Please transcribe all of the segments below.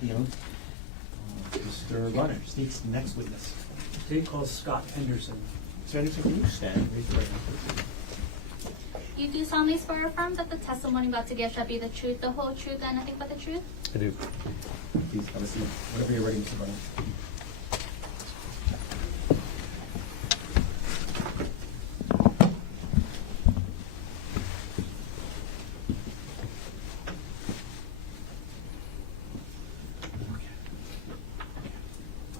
field. Mr. Runner, state's next witness. State calls Scott Henderson. Mr. Henderson, can you stand and raise your right hand? You do solemnly swear or affirm that the testimony about to give shall be the truth, the whole truth, and nothing but the truth? I do. Please have a seat. Whenever you're ready, Mr. Runner.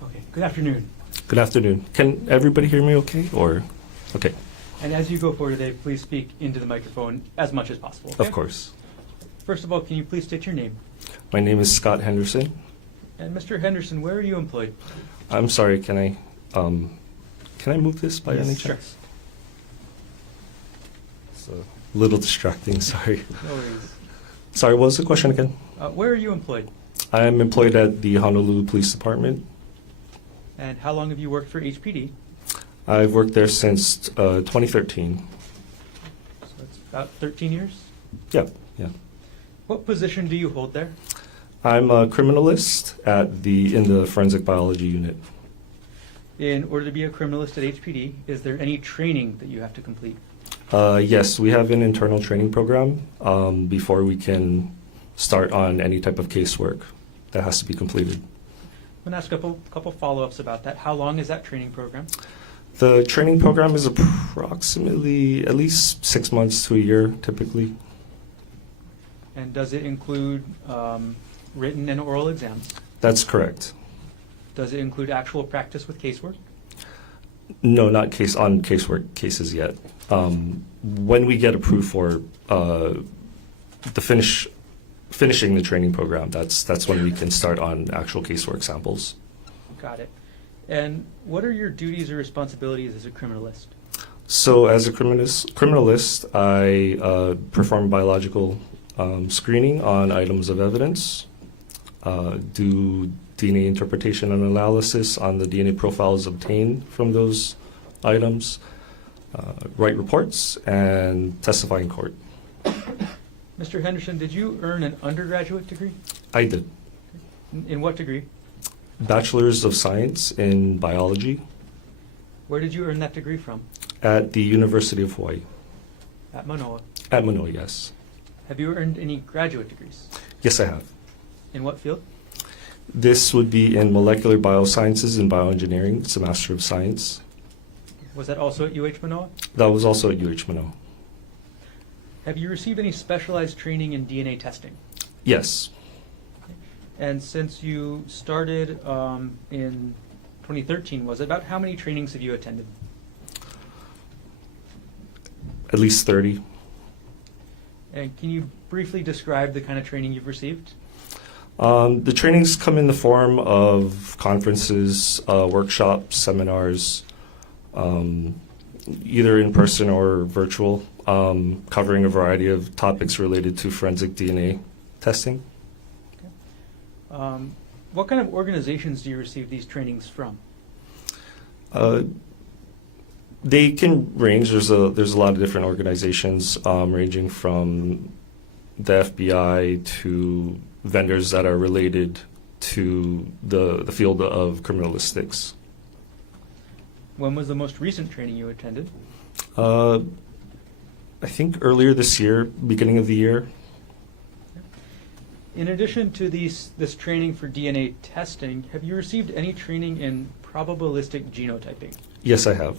Okay, good afternoon. Good afternoon. Can everybody hear me okay? Or, okay, And as you go forward today, please speak into the microphone as much as possible. Okay? of course. First of all, can you please state your name? My name is Scott Henderson. And Mr. Henderson, where are you employed? I'm sorry, can I move this by any Sure. chance? It's a little distracting, sorry. No worries. Sorry, what was the question again? Where are you employed? I am employed at the Honolulu Police Department. And how long have you worked for HPD? I've worked there since 2013. So it's about 13 years. Yeah. What position do you hold there? I'm a criminalist in the forensic biology unit. In order to be a criminalist at HPD, is there any training that you have to complete? Yes, we have an internal training program before we can start on any type of casework that has to be completed. I'm going to ask a couple follow-ups about that. How long is that training program? The training program is approximately at least 6 months to a year, typically. And does it include written and oral exams? That's correct. Does it include actual practice with casework? No, not casework cases yet. When we get approved for finishing the training program, that's when we can start on actual casework samples. Got it. And what are your duties or responsibilities as a criminalist? So as a criminalist, I perform biological screening on items of evidence, do DNA interpretation and analysis on the DNA profiles obtained from those items, write reports, and testify in court. Mr. Henderson, did you earn an undergraduate degree? I did. In what degree? Bachelor's of Science in Biology Where did you earn that degree from? at the University of Hawaii. At Manoa. At Manoa, yes. Have you earned any graduate degrees? Yes, I have. In what field? This would be in molecular biosciences and bioengineering. It's a Master of Science. Was that also at UH Manoa? That was also at UH Manoa. Have you received any specialized training in DNA testing? Yes. And since you started in 2013, was it about how many trainings have you attended? At least 30. And can you briefly describe the kind of training you've received? The trainings come in the form of conferences, workshops, seminars, either in person or virtual, covering a variety of topics related to forensic DNA testing. What kind of organizations do you receive these trainings from? They can range. There's a lot of different organizations, ranging from the FBI to vendors that are related to the field of criminalistics. When was the most recent training you attended? I think earlier this year, beginning of the year. In addition to this training for DNA testing, have you received any training in probabilistic genotyping? Yes, I have.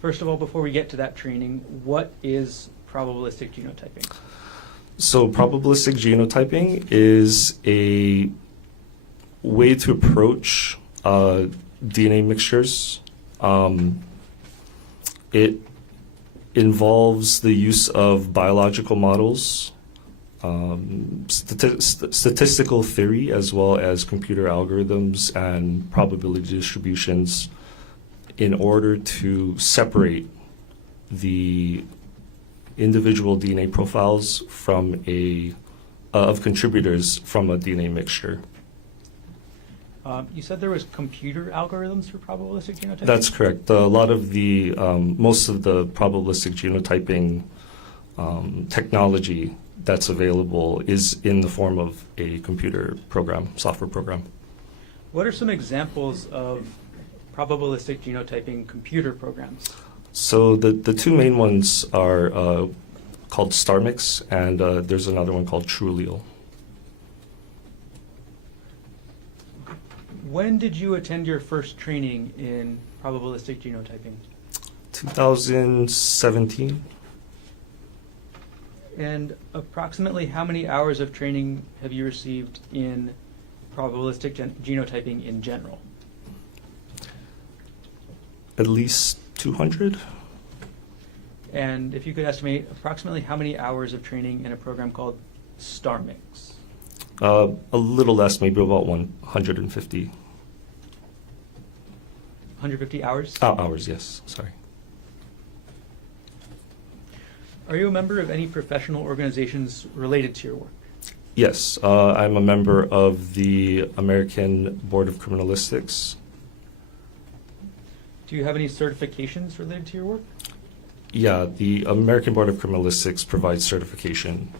First of all, before we get to that training, what is probabilistic genotyping? So probabilistic genotyping is a way to approach DNA mixtures. It involves the use of biological models, statistical theory, as well as computer algorithms and probability distributions in order to separate the individual DNA profiles from of contributors from a DNA mixture. You said there was computer algorithms for probabilistic genotyping? That's correct. A lot of most of the probabilistic genotyping technology that's available is in the form of a computer program, software program. What are some examples of probabilistic genotyping computer programs? So the two main ones are called StarMix, and there's another one called TrueAllele. When did you attend your first training in probabilistic genotyping? 2017. And approximately how many hours of training have you received in probabilistic genotyping in general? At least 200. And if you could estimate approximately how many hours of training in a program called StarMix? A little less, maybe about 150. 150 hours? Hours, yes. Sorry. Are you a member of any professional organizations related to your work? Yes, I'm a member of the American Board of Criminalistics. Do you have any certifications related to your work? Yeah, the American Board of Criminalistics provides certification.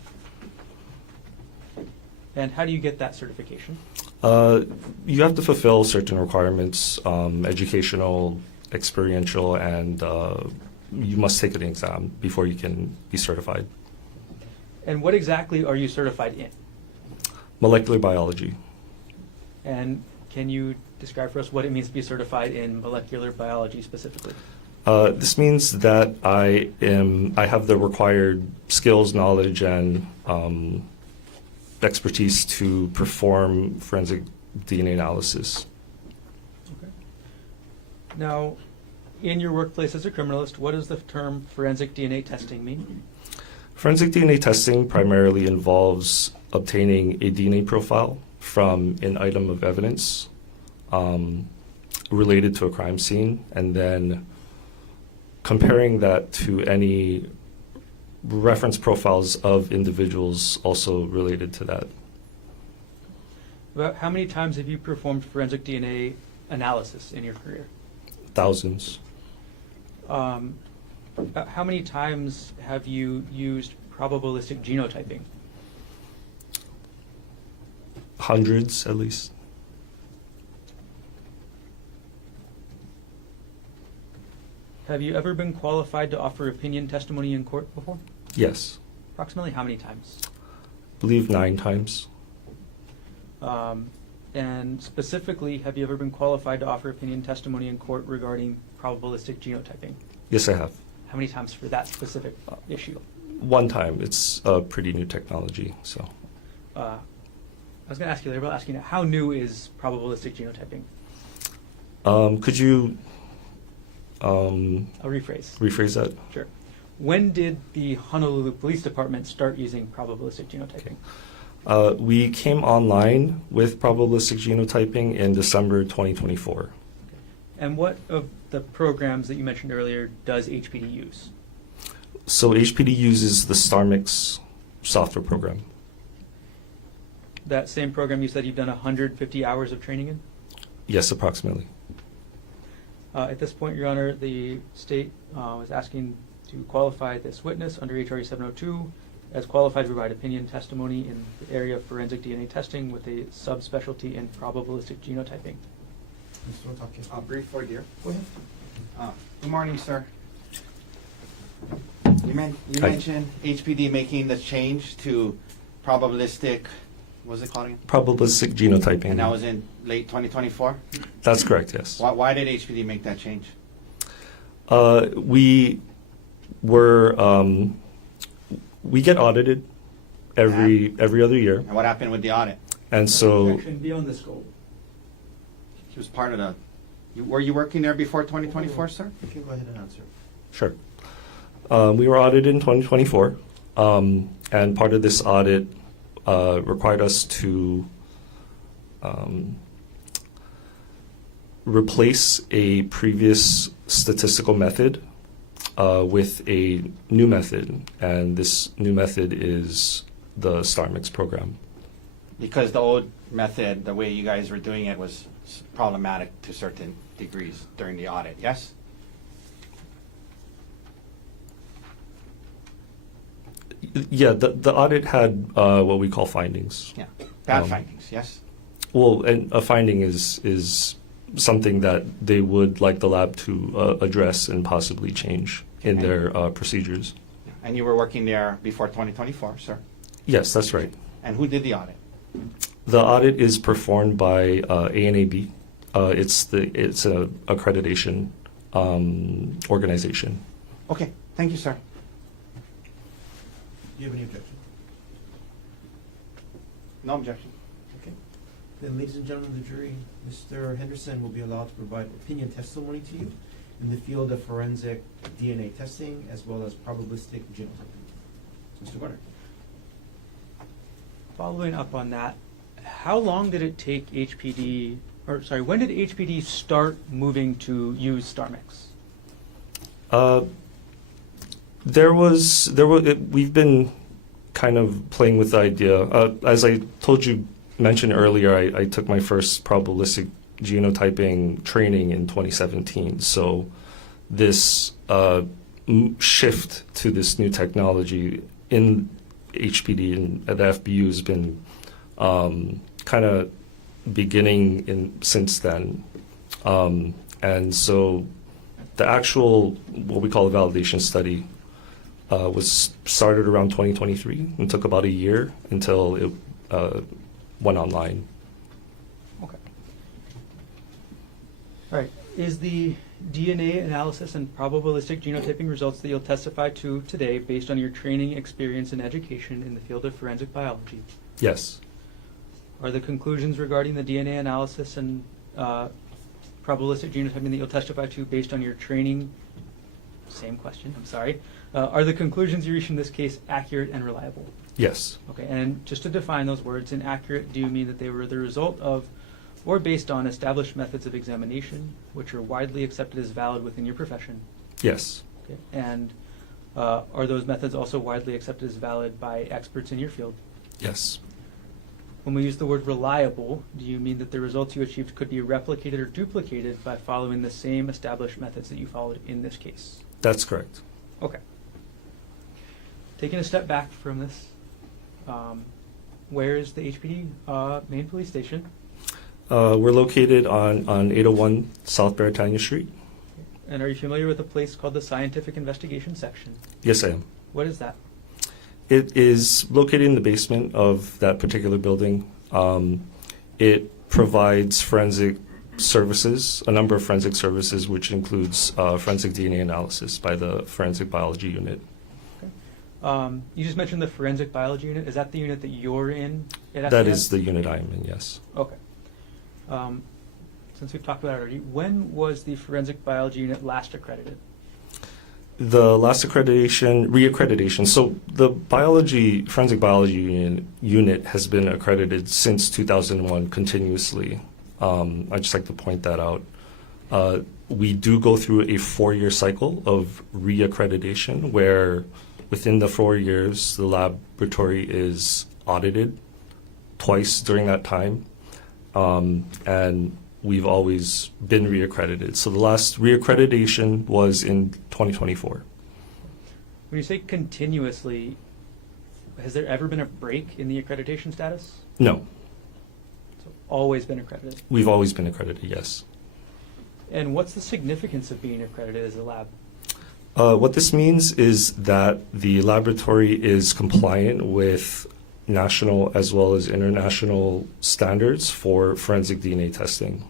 And how do you get that certification? You have to fulfill certain requirements, educational, experiential, and you must take an exam before you can be certified. And what exactly are you certified in? Molecular biology. And can you describe for us what it means to be certified in molecular biology specifically? This means that I have the required skills, knowledge, and expertise to perform forensic DNA analysis. Okay. Now, in your workplace as a criminalist, what does the term forensic DNA testing mean? Forensic DNA testing primarily involves obtaining a DNA profile from an item of evidence related to a crime scene, and then comparing that to any reference profiles of individuals also related to that. About how many times have you performed forensic DNA analysis in your career? Thousands. About how many times have you used probabilistic genotyping? Hundreds, at least. Have you ever been qualified to offer opinion testimony in court before? Yes. Approximately how many times? I believe 9 times. And specifically, have you ever been qualified to offer opinion testimony in court regarding probabilistic genotyping? Yes, I have. How many times for that specific issue? 1 time. It's a pretty new technology, so. I was going to ask you later, but asking how new is probabilistic genotyping? Could you I'll rephrase. rephrase that? Sure. When did the Honolulu Police Department start using probabilistic genotyping? We came online with probabilistic genotyping in December 2024. And what of the programs that you mentioned earlier does HPD use? So HPD uses the StarMix software program. That same program you said you've done 150 hours of training in? Yes, approximately. At this point, Your Honor, the state was asking to qualify this witness under HRE 702 as qualified to provide opinion testimony in the area of forensic DNA testing with a subspecialty in probabilistic genotyping. Mr. Otake. Brief for dear. Go ahead. Good morning, sir. You Hi. mentioned HPD making the change to probabilistic, what's it called again? Probabilistic genotyping. And that was in late 2024? That's correct, yes. Why did HPD make that change? We were we get audited every other year, And what happened with the audit? and so Beyond the scope. He was part of the, were you working there before 2024, sir? You can go ahead and answer. sure. We were audited in 2024, and part of this audit required us to replace a previous statistical method with a new method, and this new method is the StarMix program. Because the old method, the way you guys were doing it was problematic to certain degrees during the audit, yes? Yeah, the audit had what we call findings. Yeah, bad Um, findings, yes? Well, and a finding is something that they would like the lab to address and possibly change in Okay. their procedures. And you were working there before 2024, sir? Yes, that's right. And who did the audit? The audit is performed by ANAB. It's a accreditation organization. Okay, thank you, sir. Do you have any objection? No objection. Okay. Then, ladies and gentlemen of the jury, Mr. Henderson will be allowed to provide opinion testimony to you in the field of forensic DNA testing as well as probabilistic genotyping. Mr. Garner. Following up on that, how long did it take HPD, or sorry, when did HPD start moving to use StarMix? We've been kind of playing with the idea. As I mentioned earlier, I took my first probabilistic genotyping training in 2017. So this shift to this new technology in HPD and at the FBU has been kind of beginning since then. And so the actual, what we call a validation study, was started around 2023 and took about a year until it went online. Okay. All right. Is the DNA analysis and probabilistic genotyping results that you'll testify to today based on your training, experience, and education in the field of forensic biology? Yes. Are the conclusions regarding the DNA analysis and probabilistic genotyping that you'll testify to based on your training? Same question, I'm sorry. Are the conclusions you reach in this case accurate and reliable? Yes. Okay, and just to define those words, inaccurate, do you mean that they were the result of or based on established methods of examination, which are widely accepted as valid within your profession? Yes. Okay. And are those methods also widely accepted as valid by experts in your field? Yes. When we use the word reliable, do you mean that the results you achieved could be replicated or duplicated by following the same established methods that you followed in this case? That's correct. Okay. Taking a step back from this, where is the HPD main police station? We're located on 801 South Beretania Street. And are you familiar with a place called the Scientific Investigation Section? Yes, I am. What is that? It is located in the basement of that particular building. It provides forensic services, a number of forensic services, which includes forensic DNA analysis by the Forensic Biology Unit. You just mentioned the Forensic Biology Unit. Is that the unit that you're in at That FCS? is the unit I am in, yes. Okay. Since we've talked about it already, when was the Forensic Biology Unit last accredited? The last reaccreditation, so the Forensic Biology Unit has been accredited since 2001 continuously. I'd just like to point that out. We do go through a 4-year cycle of reaccreditation where within the 4 years, the laboratory is audited twice during that time. And we've always been reaccredited. So the last reaccreditation was in 2024. When you say continuously, has there ever been a break in the accreditation status? No, So always been accredited. we've always been accredited, yes. And what's the significance of being accredited as a lab? What this means is that the laboratory is compliant with national as well as international standards for forensic DNA testing.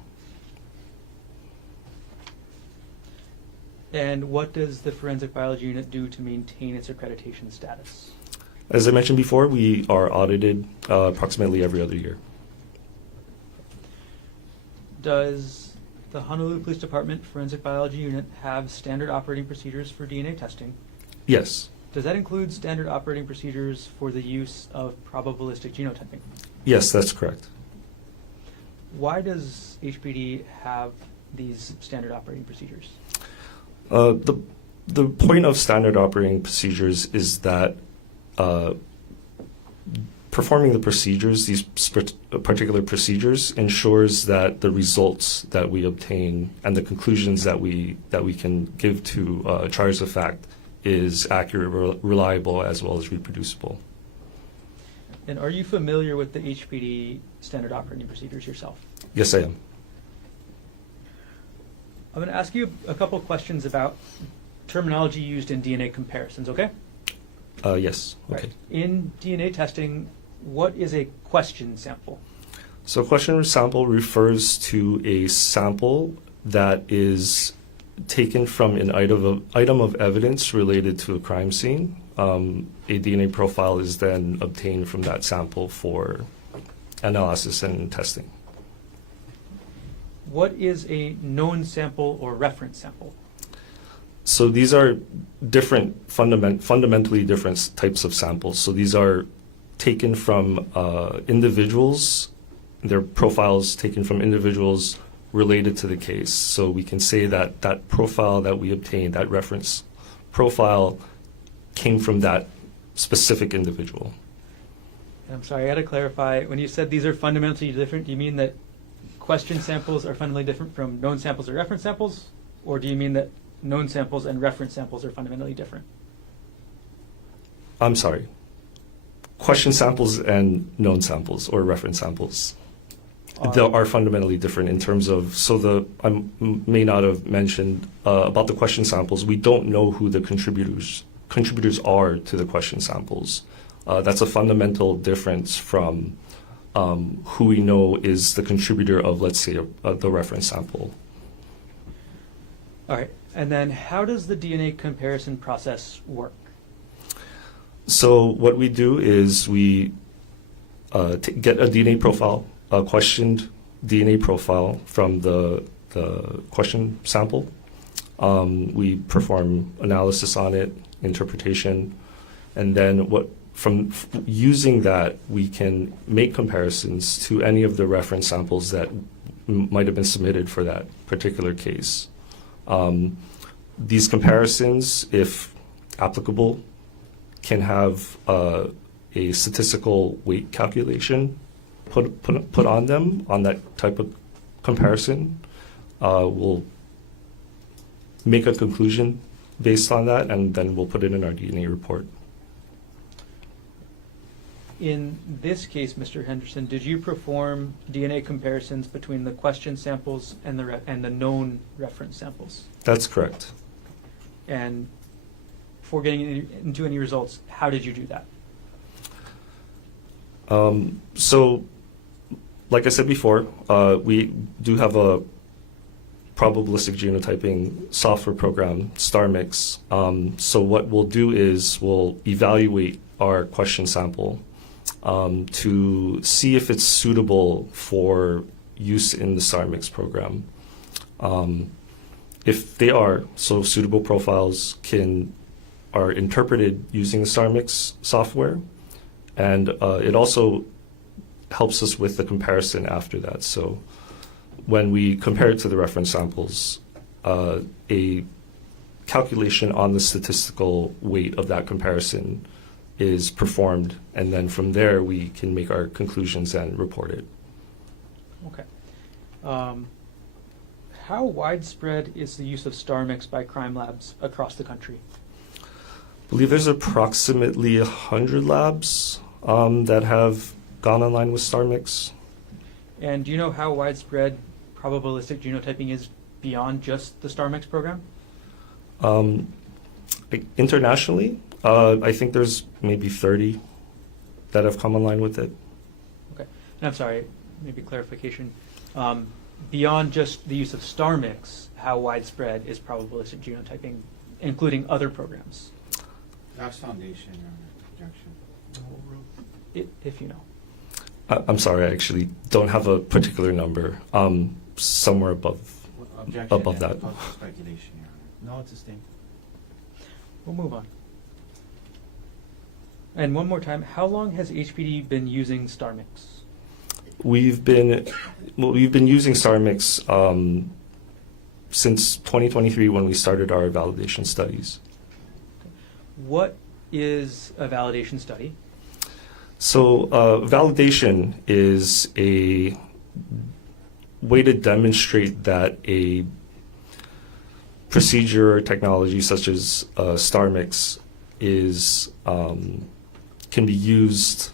And what does the Forensic Biology Unit do to maintain its accreditation status? As I mentioned before, we are audited approximately every other year. Does the Honolulu Police Department Forensic Biology Unit have standard operating procedures for DNA testing? Yes. Does that include standard operating procedures for the use of probabilistic genotyping? Yes, that's correct. Why does HPD have these standard operating procedures? The point of standard operating procedures is that performing the procedures, these particular procedures, ensures that the results that we obtain and the conclusions that we can give to charges of fact is accurate, reliable, as well as reproducible. And are you familiar with the HPD standard operating procedures yourself? Yes, I am. I'm going to ask you a couple questions about terminology used in DNA comparisons, okay? Yes. Okay. Right. In DNA testing, what is a question sample? So a question sample refers to a sample that is taken from an item of evidence related to a crime scene. A DNA profile is then obtained from that sample for analysis and testing. What is a known sample or reference sample? So these are different, fundamentally different types of samples. So these are taken from individuals, their profiles taken from individuals related to the case. So we can say that that profile that we obtained, that reference profile, came from that specific individual. And I'm sorry, I got to clarify. When you said these are fundamentally different, do you mean that question samples are fundamentally different from known samples or reference samples? Or do you mean that known samples and reference samples are fundamentally different? I'm sorry. Question samples and known samples or reference samples are fundamentally different in terms of, so I may not have mentioned about the question samples. We don't know who the contributors are to the question samples. That's a fundamental difference from who we know is the contributor of, let's say, the reference sample. All right. And then how does the DNA comparison process work? So what we do is we get a DNA profile, a questioned DNA profile from the question sample. We perform analysis on it, interpretation, and then from using that, we can make comparisons to any of the reference samples that might have been submitted for that particular case. These comparisons, if applicable, can have a statistical weight calculation put on them, on that type of comparison. We'll make a conclusion based on that, and then we'll put it in our DNA report. In this case, Mr. Henderson, did you perform DNA comparisons between the question samples and the known reference samples? That's correct. And before getting into any results, how did you do that? So, like I said before, we do have a probabilistic genotyping software program, StarMix. So what we'll do is we'll evaluate our question sample to see if it's suitable for use in the StarMix program. If they are, so suitable profiles are interpreted using the StarMix software, and it also helps us with the comparison after that. So when we compare it to the reference samples, a calculation on the statistical weight of that comparison is performed, and then from there we can make our conclusions and report it. Okay. How widespread is the use of StarMix by crime labs across the country? I believe there's approximately 100 labs that have gone online with StarMix. And do you know how widespread probabilistic genotyping is beyond just the StarMix program? Internationally, I think there's maybe 30 that have come online with it. Okay. And I'm sorry, maybe clarification. Beyond just the use of StarMix, how widespread is probabilistic genotyping, including other programs? That's Foundation projection. If you know. I'm sorry, I actually don't have a particular number. Somewhere above that. Speculation, Your Honor. No, it's a sting. We'll move on. And one more time, how long has HPD been using StarMix? We've been using StarMix since 2023 when we started our validation studies. What is a validation study? So validation is a way to demonstrate that a procedure or technology such as StarMix can be used,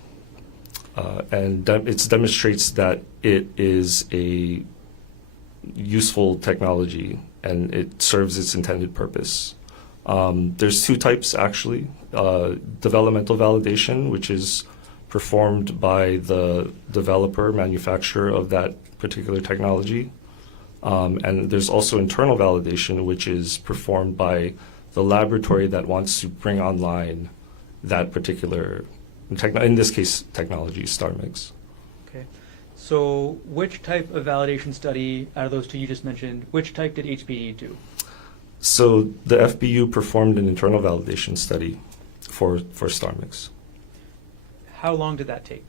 and it demonstrates that it is a useful technology and it serves its intended purpose. There's two types actually: developmental validation, which is performed by the developer, manufacturer of that particular technology. And there's also internal validation, which is performed by the laboratory that wants to bring online that particular, in this case, technology, StarMix. Okay. So which type of validation study out of those two you just mentioned, which type did HPD do? So the FBU performed an internal validation study for StarMix. How long did that take?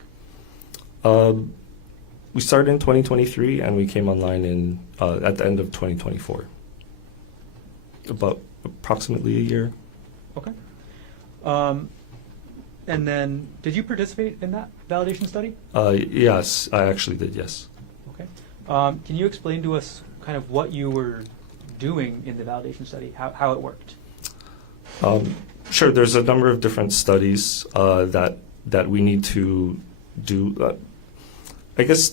We started in 2023 and we came online at the end of 2024. About approximately a year. Okay. And then, did you participate in that validation study? Yes, I actually did, yes. Okay. Can you explain to us kind of what you were doing in the validation study, how it worked? Sure, there's a number of different studies that we need to do. I guess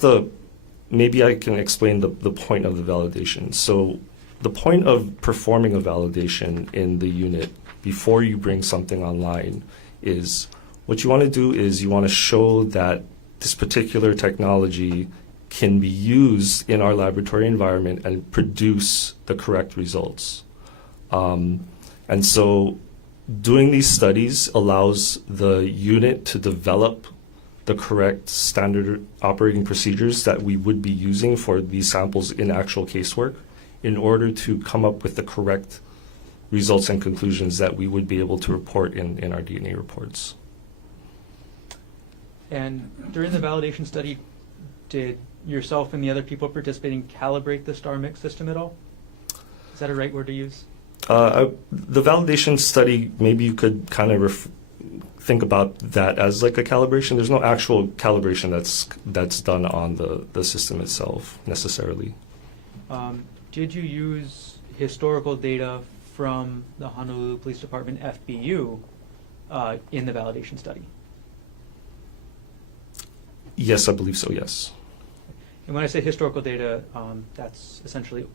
maybe I can explain the point of the validation. So the point of performing a validation in the unit before you bring something online is what you want to do is you want to show that this particular technology can be used in our laboratory environment and produce the correct results. And so doing these studies allows the unit to develop the correct standard operating procedures that we would be using for these samples in actual casework in order to come up with the correct results and conclusions that we would be able to report in our DNA reports. And during the validation study, did yourself and the other people participating calibrate the StarMix system at all? Is that a right word to use? The validation study, maybe you could kind of think about that as like a calibration. There's no actual calibration that's done on the system itself necessarily. Did you use historical data from the Honolulu Police Department FBU in the validation study? Yes, I believe so, yes. And when I say historical data, that's essentially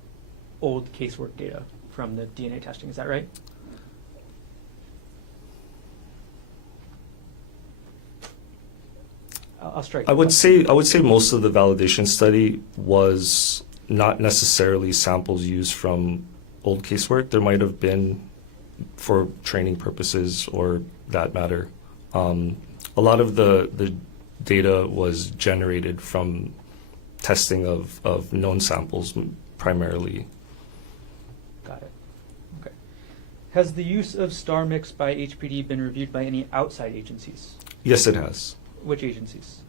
old casework data from the DNA testing. Is that right? I'll strike. I would say most of the validation study was not necessarily samples used from old casework. There might have been for training purposes or that matter. A lot of the data was generated from testing of known samples primarily. Got it. Okay. Has the use of StarMix by HPD been reviewed by any outside agencies? Yes, it has. Which agencies?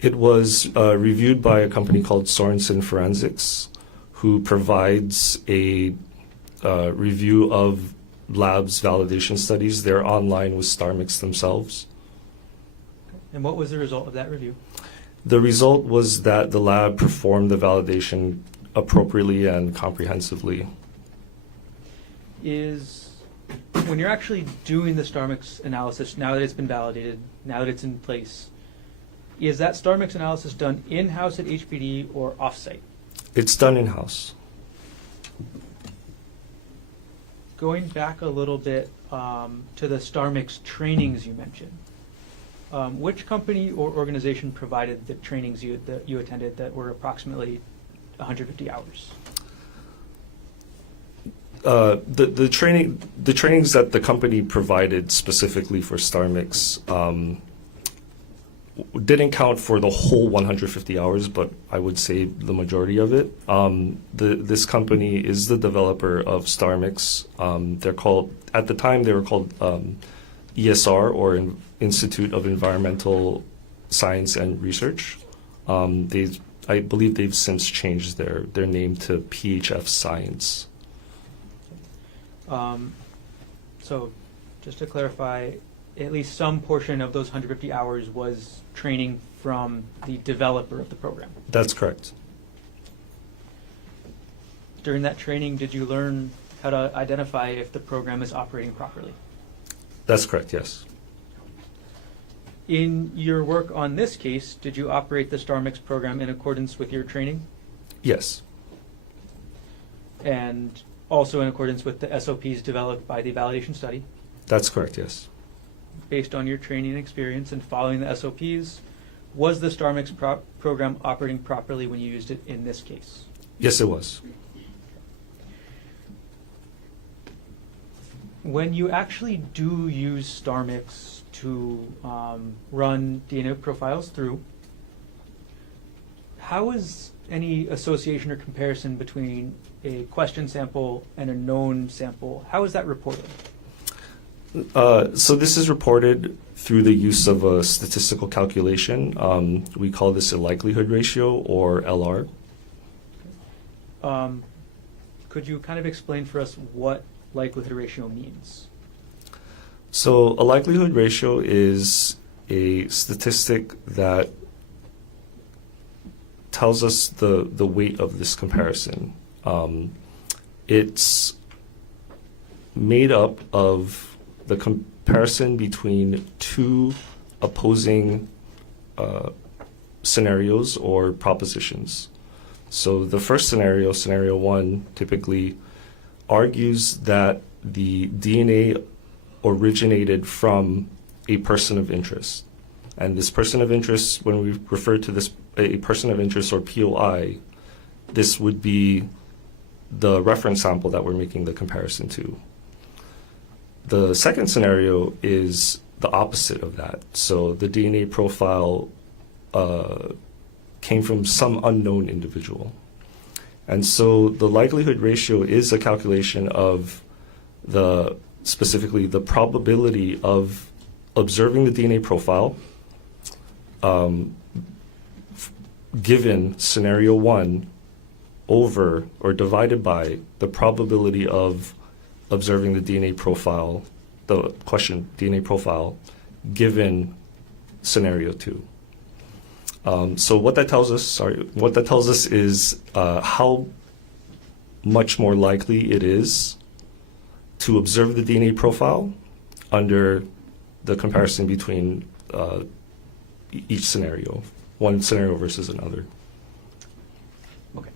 It was reviewed by a company called Sorensen Forensics, who provides a review of labs' validation studies. They're online with StarMix themselves. Okay. And what was the result of that review? The result was that the lab performed the validation appropriately and comprehensively. When you're actually doing the StarMix analysis, now that it's been validated, now that it's in place, is that StarMix analysis done in-house at HPD or off-site? It's done in-house. Going back a little bit to the StarMix trainings you mentioned, which company or organization provided the trainings that you attended that were approximately 150 hours? The trainings that the company provided specifically for StarMix didn't count for the whole 150 hours, but I would say the majority of it. This company is the developer of StarMix. At the time they were called ESR, or Institute of Environmental Science and Research. I believe they've since changed their name to PHF Science. So just to clarify, at least some portion of those 150 hours was training from the developer of the program. That's correct. During that training, did you learn how to identify if the program is operating properly. That's correct, yes. In your work on this case, did you operate the StarMix program in accordance with your training Yes, and also in accordance with the SOPs developed by the validation study? that's correct, yes. Based on your training and experience and following the SOPs, was the StarMix program operating properly when you used it in this case? Yes, it was. When you actually do use StarMix to run DNA profiles through, how is any association or comparison between a question sample and a known sample, how is that reported? So this is reported through the use of a statistical calculation. We call this a likelihood ratio, or LR. Could you kind of explain for us what likelihood ratio means? So a likelihood ratio is a statistic that tells us the weight of this comparison. It's made up of the comparison between two opposing scenarios or propositions. So the first scenario, scenario one, typically argues that the DNA originated from a person of interest. And this person of interest, when we refer to this a person of interest or POI, this would be the reference sample that we're making the comparison to. The second scenario is the opposite of that. So the DNA profile came from some unknown individual. And so the likelihood ratio is a calculation of specifically the probability of observing the DNA profile given scenario one over or divided by the probability of observing the DNA profile, the question DNA profile, given scenario two. So what that tells us is how much more likely it is to observe the DNA profile under the comparison between each scenario, one scenario versus another. Okay.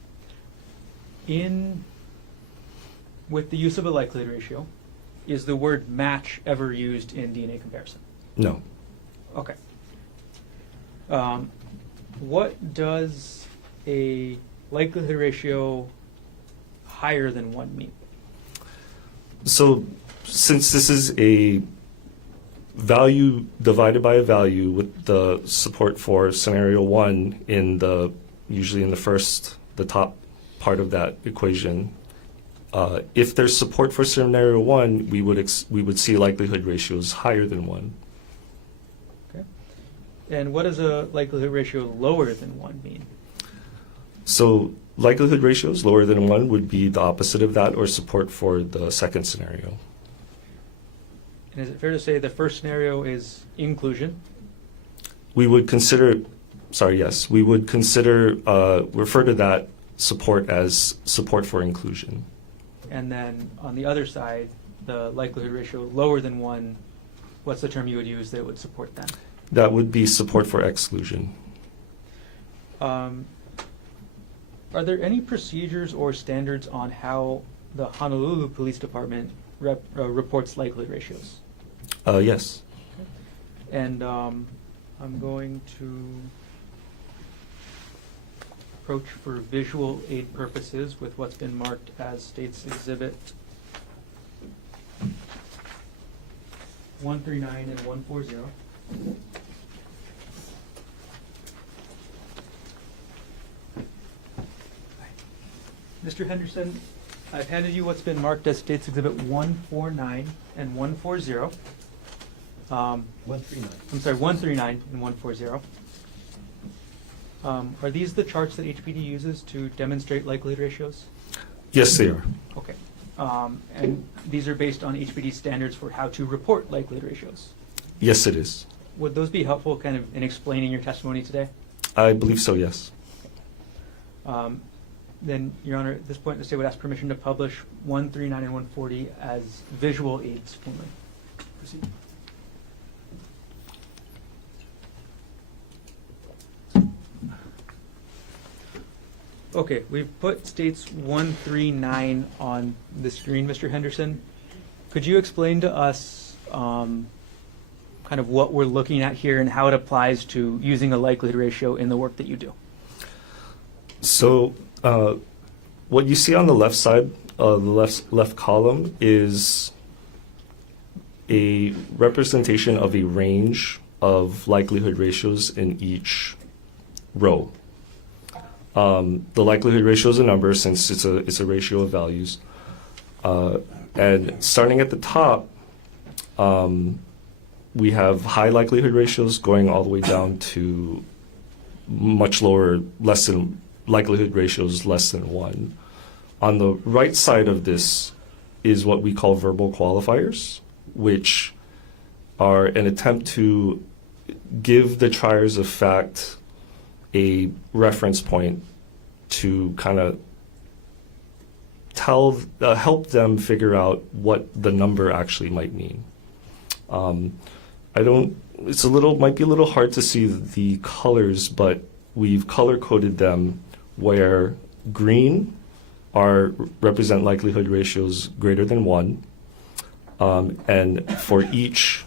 With the use of a likelihood ratio, is the word match ever used in DNA comparison? No. Okay. What does a likelihood ratio higher than 1 mean? So since this is a value divided by a value with the support for scenario one usually in the top part of that equation, if there's support for scenario one, we would see likelihood ratios higher than 1. Okay. And what does a likelihood ratio lower than 1 mean? So likelihood ratios lower than 1 would be the opposite of that, or support for the second scenario. And is it fair to say the first scenario is inclusion? We would consider, refer to that support as support for inclusion. And then on the other side, the likelihood ratio lower than 1, what's the term you would use that would support that? That would be support for exclusion. Are there any procedures or standards on how the Honolulu Police Department reports likelihood ratios? Yes. And I'm going to approach for visual aid purposes with what's been marked as State's Exhibit 139 and 140. Mr. Henderson, I've handed you what's been marked as State's Exhibit 149 and 140. 139. I'm sorry, 139 and 140. Are these the charts that HPD uses to demonstrate likelihood ratios? Yes, they are. Okay. And these are based on HPD standards for how to report likelihood ratios. Yes, it is. Would those be helpful kind of in explaining your testimony today? I believe so, yes. Then, Your Honor, at this point, the state would ask permission to publish 139 and 140 as visual aids only. Proceed. Okay, we've put states 139 on the screen, Mr. Henderson. Could you explain to us kind of what we're looking at here and how it applies to using a likelihood ratio in the work that you do? So what you see on the left side, the left column, is a representation of a range of likelihood ratios in each row. The likelihood ratio is a number since it's a ratio of values. And starting at the top, we have high likelihood ratios going all the way down to much lower, likelihood ratios less than 1. On the right side of this is what we call verbal qualifiers, which are an attempt to give the triers of fact a reference point to kind of help them figure out what the number actually might mean. Might be a little hard to see the colors, but we've color coded them where green represent likelihood ratios greater than 1, and for each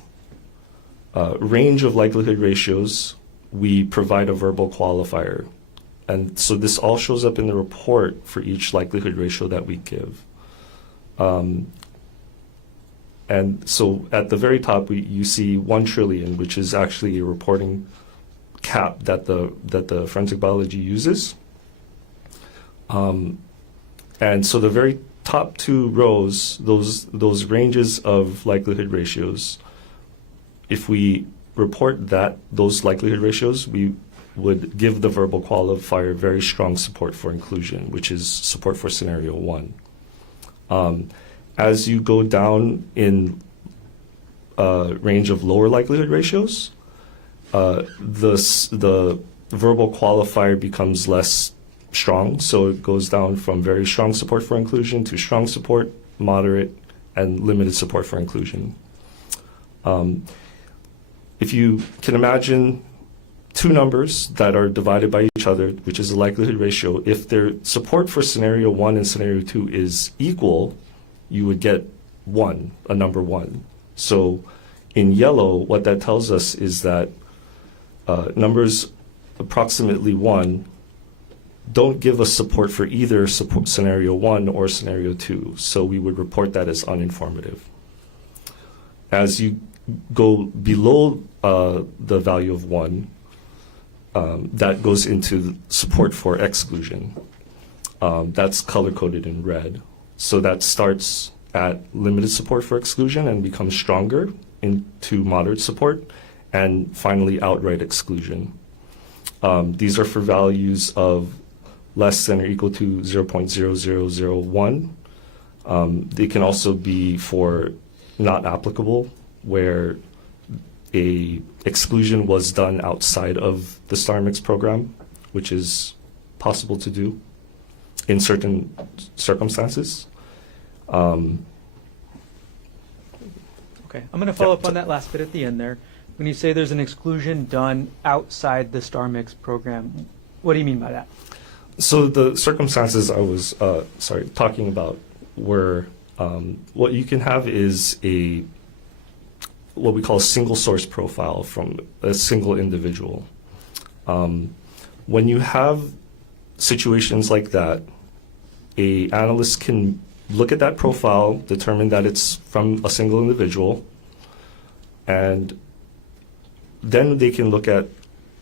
range of likelihood ratios, we provide a verbal qualifier. And so this all shows up in the report for each likelihood ratio that we give. And so at the very top, you see 1 trillion, which is actually a reporting cap that the forensic biology uses. And so the very top 2 rows, those ranges of likelihood ratios, if we report those likelihood ratios, we would give the verbal qualifier very strong support for inclusion, which is support for scenario 1. As you go down in range of lower likelihood ratios, the verbal qualifier becomes less strong, so it goes down from very strong support for inclusion to strong support, moderate, and limited support for inclusion. If you can imagine 2 numbers that are divided by each other, which is a likelihood ratio, if their support for scenario 1 and scenario 2 is equal, you would get a number 1. So in yellow, what that tells us is that numbers approximately 1 don't give us support for either scenario 1 or scenario 2, so we would report that as uninformative. As you go below the value of 1, that goes into support for exclusion. That's color-coded in red. So that starts at limited support for exclusion and becomes stronger into moderate support, and finally outright exclusion. These are for values of less than or equal to 0.0001. They can also be for not applicable, where a exclusion was done outside of the STAR Mix program, which is possible to do in certain circumstances. Okay, I'm going to follow up on that last bit at the end there. When you say there's an exclusion done outside the STAR Mix program, what do you mean by that? So the circumstances I was talking about were what you can have is what we call a single source profile from a single individual. When you have situations like that, an analyst can look at that profile, determine that it's from a single individual, and then they can look at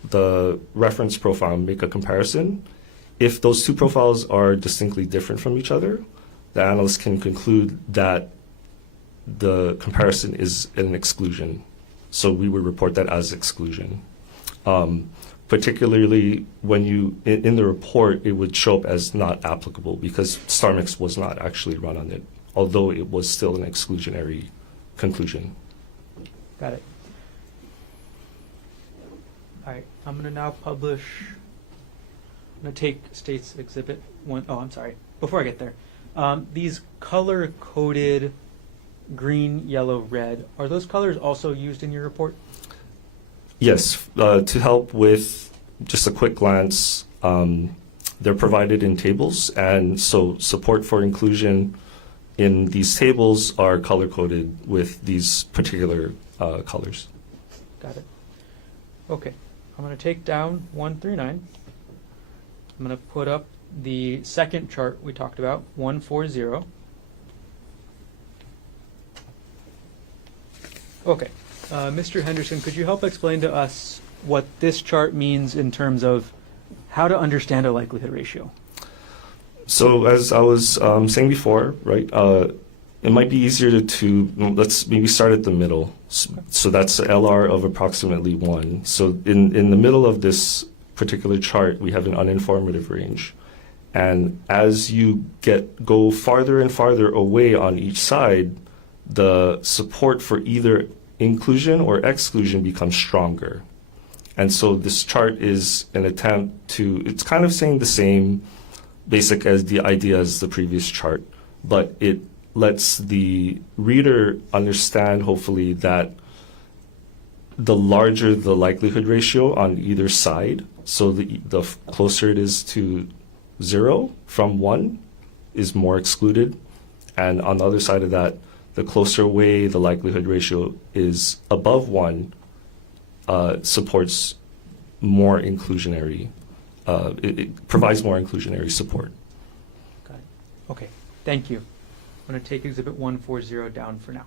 the reference profile and make a comparison. If those 2 profiles are distinctly different from each other, the analyst can conclude that the comparison is an exclusion. So we would report that as exclusion. Particularly when in the report, it would show up as not applicable because STAR Mix was not actually run on it, although it was still an exclusionary conclusion. Got it. All right, I'm going to now publish I'm going to take State's Exhibit 1. Oh, I'm sorry. Before I get there, these color-coded green, yellow, red, are those colors also used in your report? Yes, to help with just a quick glance, they're provided in tables, and so support for inclusion in these tables are color-coded with these particular colors. Got it. Okay. I'm going to take down 139. I'm going to put up the second chart we talked about, 140. Okay. Mr. Henderson, could you help explain to us what this chart means in terms of how to understand a likelihood ratio? So as I was saying before, right, it might be easier let's maybe start at the middle. So that's the LR of approximately 1. So in the middle of this particular chart, we have an uninformative range. And as you go farther and farther away on each side, the support for either inclusion or exclusion becomes stronger. And so this chart is an attempt it's kind of saying the same basic as the idea as the previous chart, but it lets the reader understand, hopefully, that the larger the likelihood ratio on either side, so the closer it is to 0 from 1 is more excluded, and on the other side of that, the closer away the likelihood ratio is above 1, supports more inclusionary, it provides more inclusionary support. Got it. Okay. Thank you. I'm going to take Exhibit 140 down for now.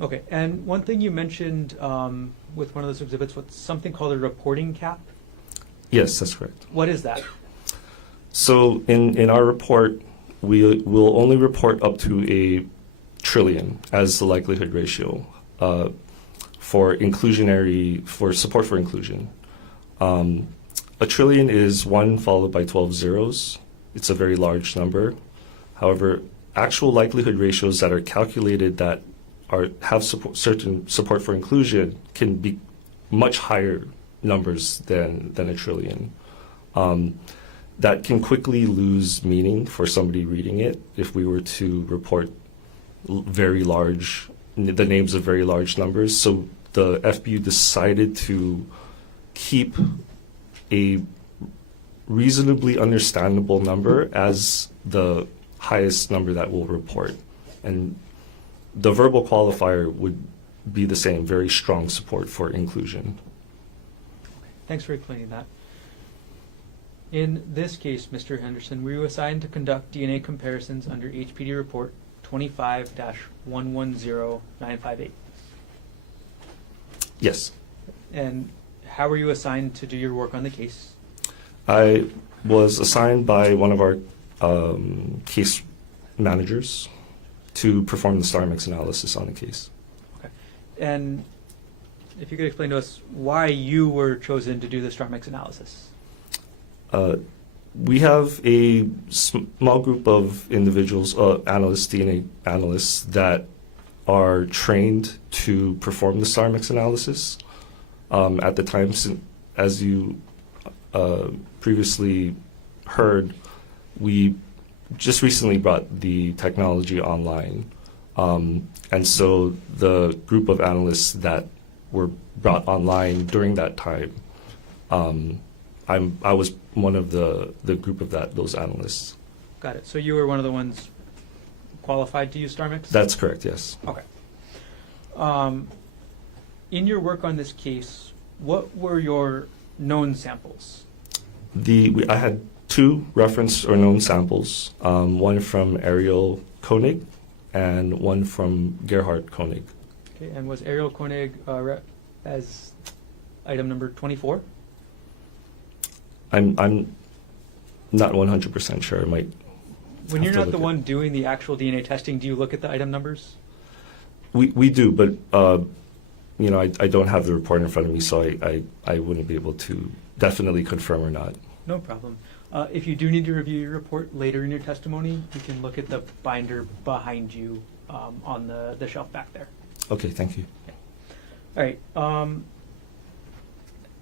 Okay. And one thing you mentioned with one of those exhibits was something called a reporting cap. Yes, that's correct. What is that? So in our report, we will only report up to 1 trillion as the likelihood ratio for support for inclusion. 1 trillion is 1 followed by 12 zeros. It's a very large number. However, actual likelihood ratios that are calculated that have certain support for inclusion can be much higher numbers than 1 trillion. That can quickly lose meaning for somebody reading it if we were to report the names of very large numbers. So the FBU decided to keep a reasonably understandable number as the highest number that we'll report. And the verbal qualifier would be the same, very strong support for inclusion. Thanks for explaining that. In this case, Mr. Henderson, were you assigned to conduct DNA comparisons under HPD Report 25-110958? Yes. And how were you assigned to do your work on the case? I was assigned by one of our case managers to perform the star mix analysis on the case. Okay. And if you could explain to us why you were chosen to do the star mix analysis. We have a small group of individuals, DNA analysts, that are trained to perform the star mix analysis. At the time, as you previously heard, we just recently brought the technology online. And so the group of analysts that were brought online during that time, I was one of the group of those analysts. Got it. So you were one of the ones qualified to use star mix? That's correct, yes. Okay. In your work on this case, what were your known samples? I had 2 reference or known samples, one from Gerhardt Konig and one from Gerhardt Konig. Okay, and was Gerhardt Konig as item number 24? I'm not 100% sure. I might. When you're not the one doing the actual DNA testing, do you look at the item numbers? We do, but I don't have the report in front of me, so I wouldn't be able to definitely confirm or not. No problem. If you do need to review your report later in your testimony, you can look at the binder behind you on the shelf back there. Okay, thank you. All right.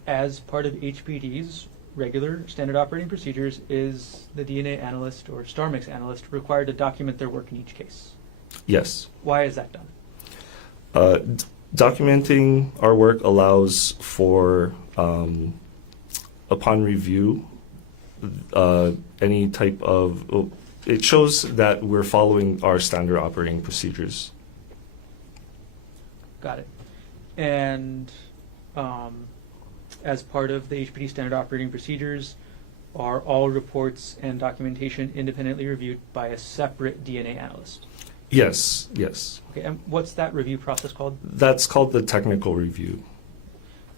as part of HPD's regular standard operating procedures, is the DNA analyst or star mix analyst required to document their work in each case? Yes. Why is that done? Documenting our work allows for, upon review, any type of, it shows that we're following our standard operating procedures. Got it. And as part of the HPD standard operating procedures, are all reports and documentation independently reviewed by a separate DNA analyst? Yes, yes. Okay, and what's that review process called? That's called the technical review.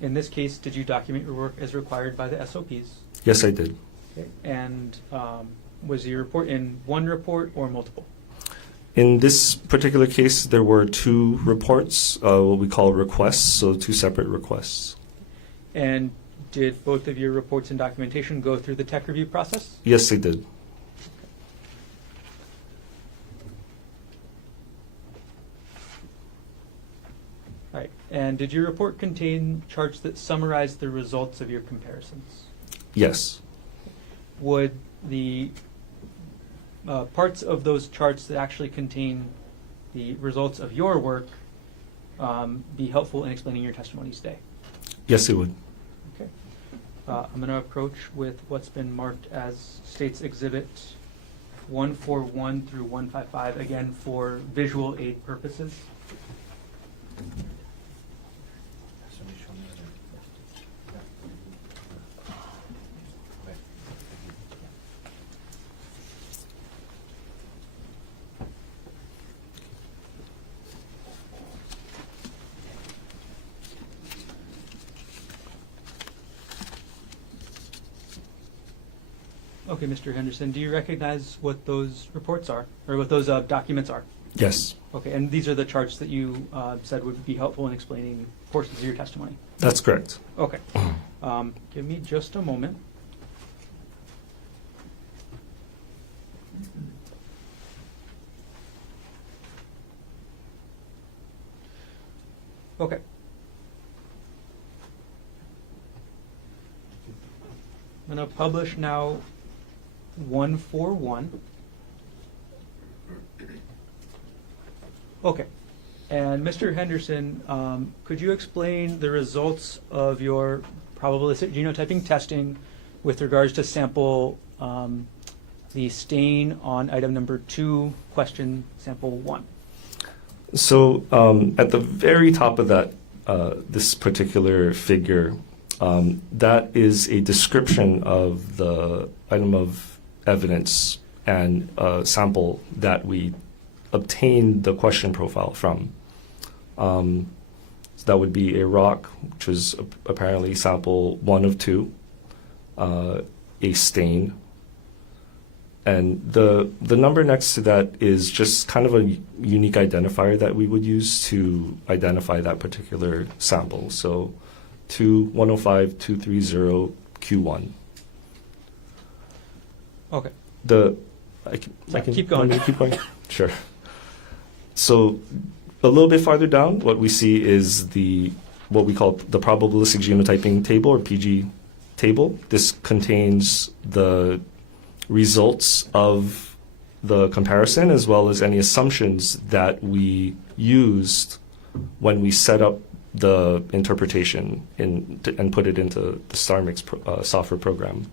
In this case, did you document your work as required by the SOPs? Yes, I did. Okay. And was your report in one report or multiple? In this particular case, there were 2 reports, what we call requests, so 2 separate requests. And did both of your reports and documentation go through the tech review process? Yes, they did. All right. And did your report contain charts that summarize the results of your comparisons? Yes. Would the parts of those charts that actually contain the results of your work be helpful in explaining your testimony today? Yes, it would. Okay. I'm going to approach with what's been marked as State's Exhibit 141 through 155, again for visual aid purposes. Okay, Mr. Henderson, do you recognize what those reports are, or what those documents are? Yes, Okay, and these are the charts that you said would be helpful in explaining portions of your testimony? that's correct. Okay. Give me just a moment. Okay. I'm going to publish now 141. Okay. And Mr. Henderson, could you explain the results of your probabilistic genotyping testing with regards to sample the stain on item number 2, question sample 1? So at the very top of that, this particular figure, that is a description of the item of evidence and sample that we obtained the question profile from. So that would be a rock, which is apparently sample 1 of 2, a stain, and the number next to that is just kind of a unique identifier that we would use to identify that particular sample. So 2105230 Q1. Okay. I can keep going. want me to keep going. Sure. So a little bit farther down, what we see is what we call the probabilistic genotyping table, or PG table. This contains the results of the comparison as well as any assumptions that we used when we set up the interpretation and put it into the StarMix software program.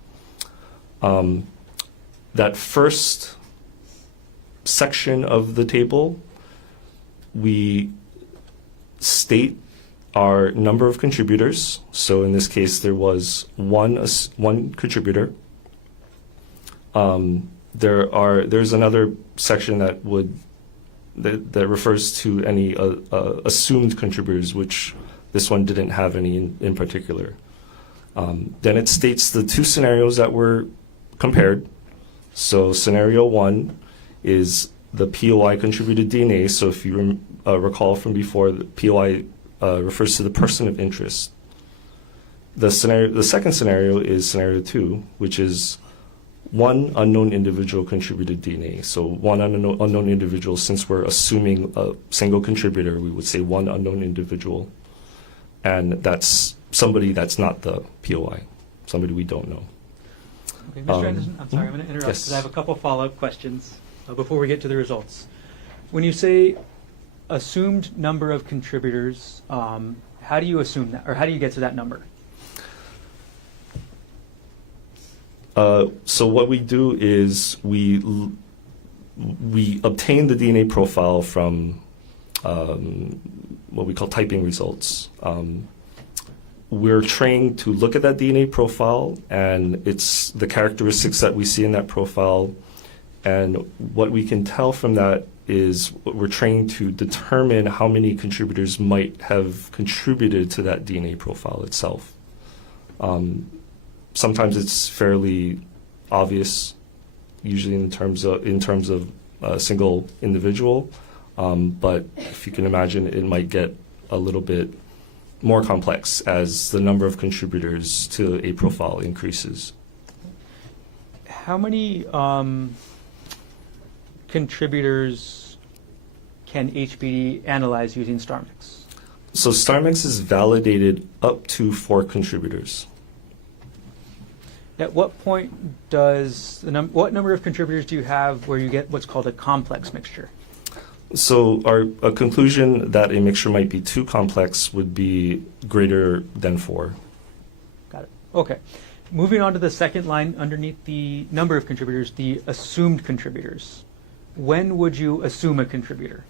That first section of the table, we state our number of contributors. So in this case, there was one contributor. There's another section that refers to any assumed contributors, which this one didn't have any in particular. Then it states the 2 scenarios that were compared. So scenario 1 is the POI contributed DNA. So if you recall from before, the POI refers to the person of interest. The second scenario is scenario 2, which is one unknown individual contributed DNA. So one unknown individual, since we're assuming a single contributor, we would say one unknown individual. And that's somebody that's not the POI, somebody we don't know. Okay, Mr. Henderson, I'm sorry, I'm going to interrupt yes. because I have a couple follow-up questions before we get to the results. When you say assumed number of contributors, how do you assume that, or how do you get to that number? So what we do is we obtain the DNA profile from what we call typing results. We're trained to look at that DNA profile, and it's the characteristics that we see in that profile. And what we can tell from that is we're trained to determine how many contributors might have contributed to that DNA profile itself. Sometimes it's fairly obvious, usually in terms of a single individual. But if you can imagine, it might get a little bit more complex as the number of contributors to a profile increases. How many contributors can HBD analyze using StarMix? So StarMix is validated up to 4 contributors. At what point does what number of contributors do you have where you get what's called a complex mixture? So a conclusion that a mixture might be too complex would be greater than 4. Got it. Okay. Moving on to the second line underneath the number of contributors, the assumed contributors. When would you assume a contributor?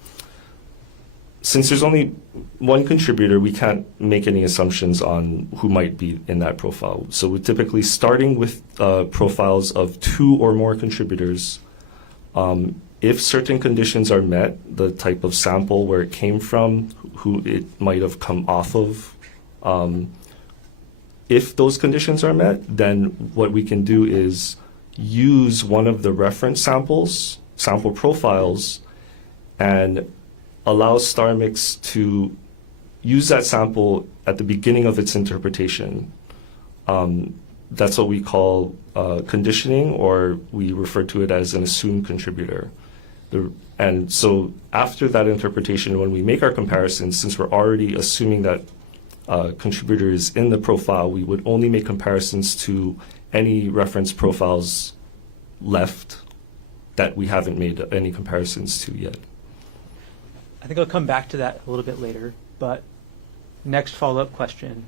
Since there's only one contributor, we can't make any assumptions on who might be in that profile. So we're typically starting with profiles of 2 or more contributors. If certain conditions are met, the type of sample where it came from, who it might have come off of, if those conditions are met, then what we can do is use one of the reference sample profiles, and allow StarMix to use that sample at the beginning of its interpretation. That's what we call conditioning, or we refer to it as an assumed contributor. And so after that interpretation, when we make our comparisons, since we're already assuming that contributors in the profile, we would only make comparisons to any reference profiles left that we haven't made any comparisons to yet. I think I'll come back to that a little bit later, but next follow-up question.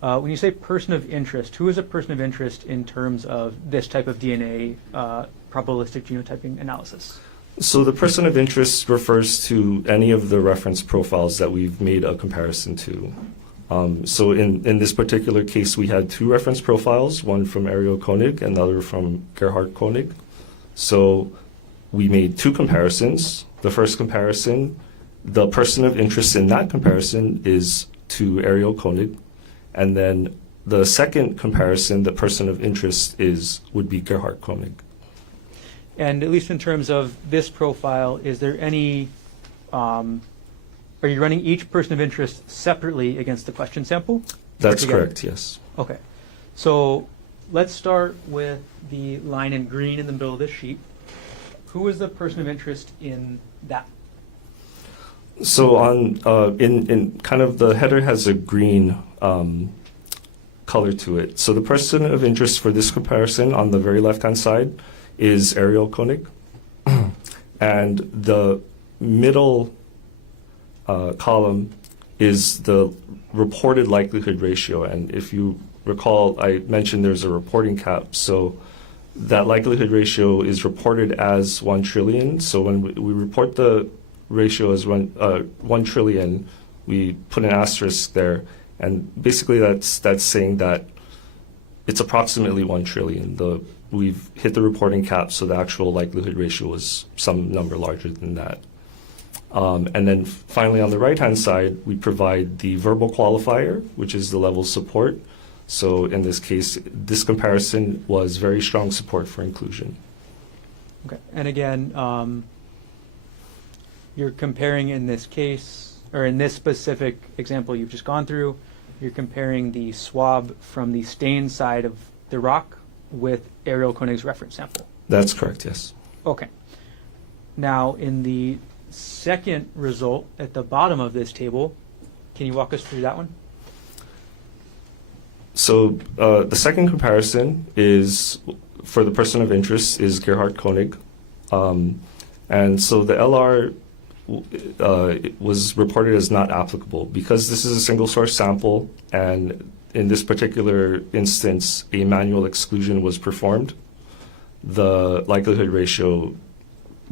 When you say person of interest, who is a person of interest in terms of this type of DNA probabilistic genotyping analysis? So the person of interest refers to any of the reference profiles that we've made a comparison to. So in this particular case, we had 2 reference profiles, one from Gerhardt Konig and the other from Gerhardt Konig. So we made 2 comparisons. The first comparison, the person of interest in that comparison is to Gerhardt Konig. And then the second comparison, the person of interest would be Gerhardt Konig. And at least in terms of this profile, is there any, are you running each person of interest separately against the question sample? That's correct, yes. Okay. So let's start with the line in green in the middle of this sheet. Who is the person of interest in that? So in kind of the header has a green color to it. So the person of interest for this comparison on the very left-hand side is Gerhardt Konig. And the middle column is the reported likelihood ratio. And if you recall, I mentioned there's a reporting cap. So that likelihood ratio is reported as 1 trillion. So when we report the ratio as 1 trillion, we put an asterisk there. And basically that's saying that it's approximately 1 trillion. We've hit the reporting cap, so the actual likelihood ratio is some number larger than that. And then finally on the right-hand side, we provide the verbal qualifier, which is the level of support. So in this case, this comparison was very strong support for inclusion. Okay. And again, you're comparing in this case, or in this specific example you've just gone through, you're comparing the swab from the stain side of the rock with Gerhardt Konig's reference sample. That's correct, yes. Okay. Now, in the second result at the bottom of this table, can you walk us through that one? So the second comparison is for the person of interest is Gerhardt Konig. And so the LR was reported as not applicable because this is a single source sample, and in this particular instance, a manual exclusion was performed. The likelihood ratio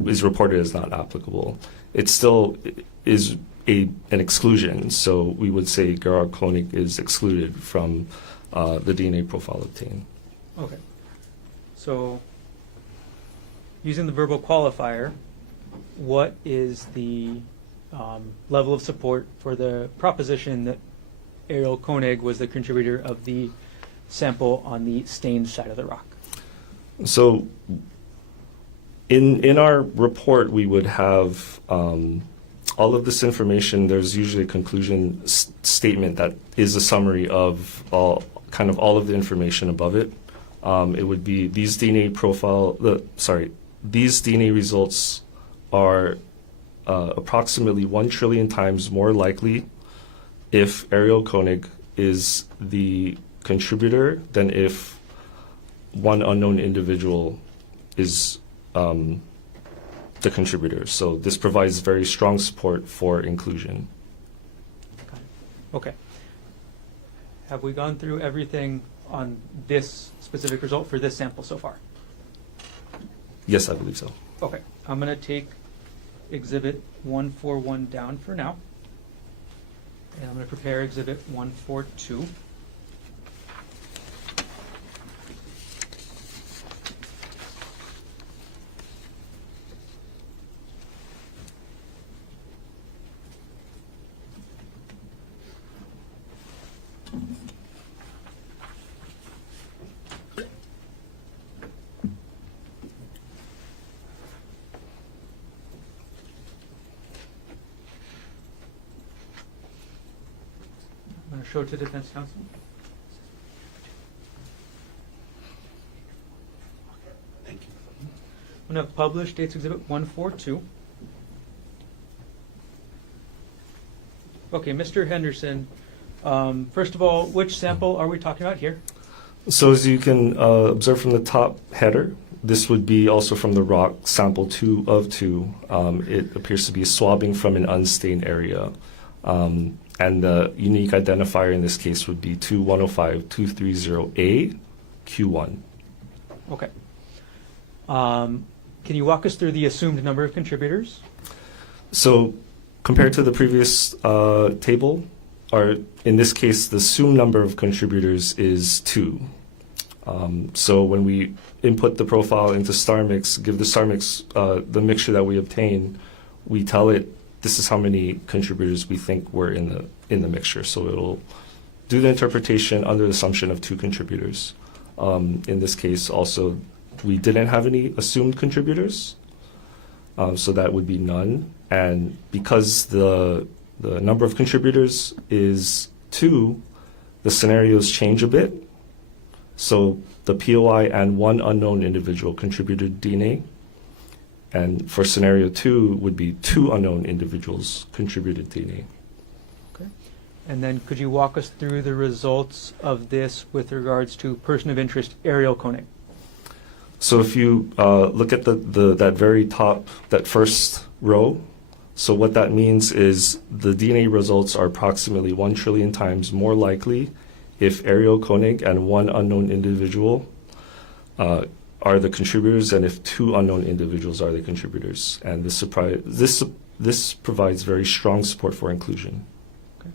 is reported as not applicable. It still is an exclusion, so we would say Gerhardt Konig is excluded from the DNA profile obtained. Okay. So, using the verbal qualifier, what is the level of support for the proposition that Ariel Konig was the contributor of the sample on the stained side of the rock? So, in our report, we would have all of this information. There's usually a conclusion statement that is a summary of all of the information above it. It would be these DNA results are approximately 1 trillion times more likely if Ariel Konig is the contributor than if one unknown individual is the contributor. So this provides very strong support for inclusion. Okay. Have we gone through everything on this specific result for this sample so far? Yes, I believe so. Okay. I'm going to take Exhibit 141 down for now. And I'm going to prepare Exhibit 142. I'm going to show it to defense counsel. Thank you. I'm going to publish State's Exhibit 142. Okay, Mr. Henderson, first of all, which sample are we talking about here? So as you can observe from the top header, this would be also from the rock sample 2 of 2. It appears to be swabbing from an unstained area. And the unique identifier in this case would be 2105230A Q1. Okay. Can you walk us through the assumed number of contributors? So compared to the previous table, or in this case, the assumed number of contributors is 2. So when we input the profile into StarMix, give the StarMix the mixture that we obtain, we tell it this is how many contributors we think were in the mixture. So it'll do the interpretation under the assumption of 2 contributors. In this case, also, we didn't have any assumed contributors, so that would be none. And because the number of contributors is 2, the scenarios change a bit. So the POI and 1 unknown individual contributed DNA. And for scenario 2 would be 2 unknown individuals contributed DNA. Okay. And then could you walk us through the results of this with regards to person of interest, Ariel Konig? So if you look at that very top, that first row, so what that means is the DNA results are approximately 1 trillion times more likely if Ariel Konig and 1 unknown individual are the contributors, and if 2 unknown individuals are the contributors. And this provides very strong support for inclusion. Okay.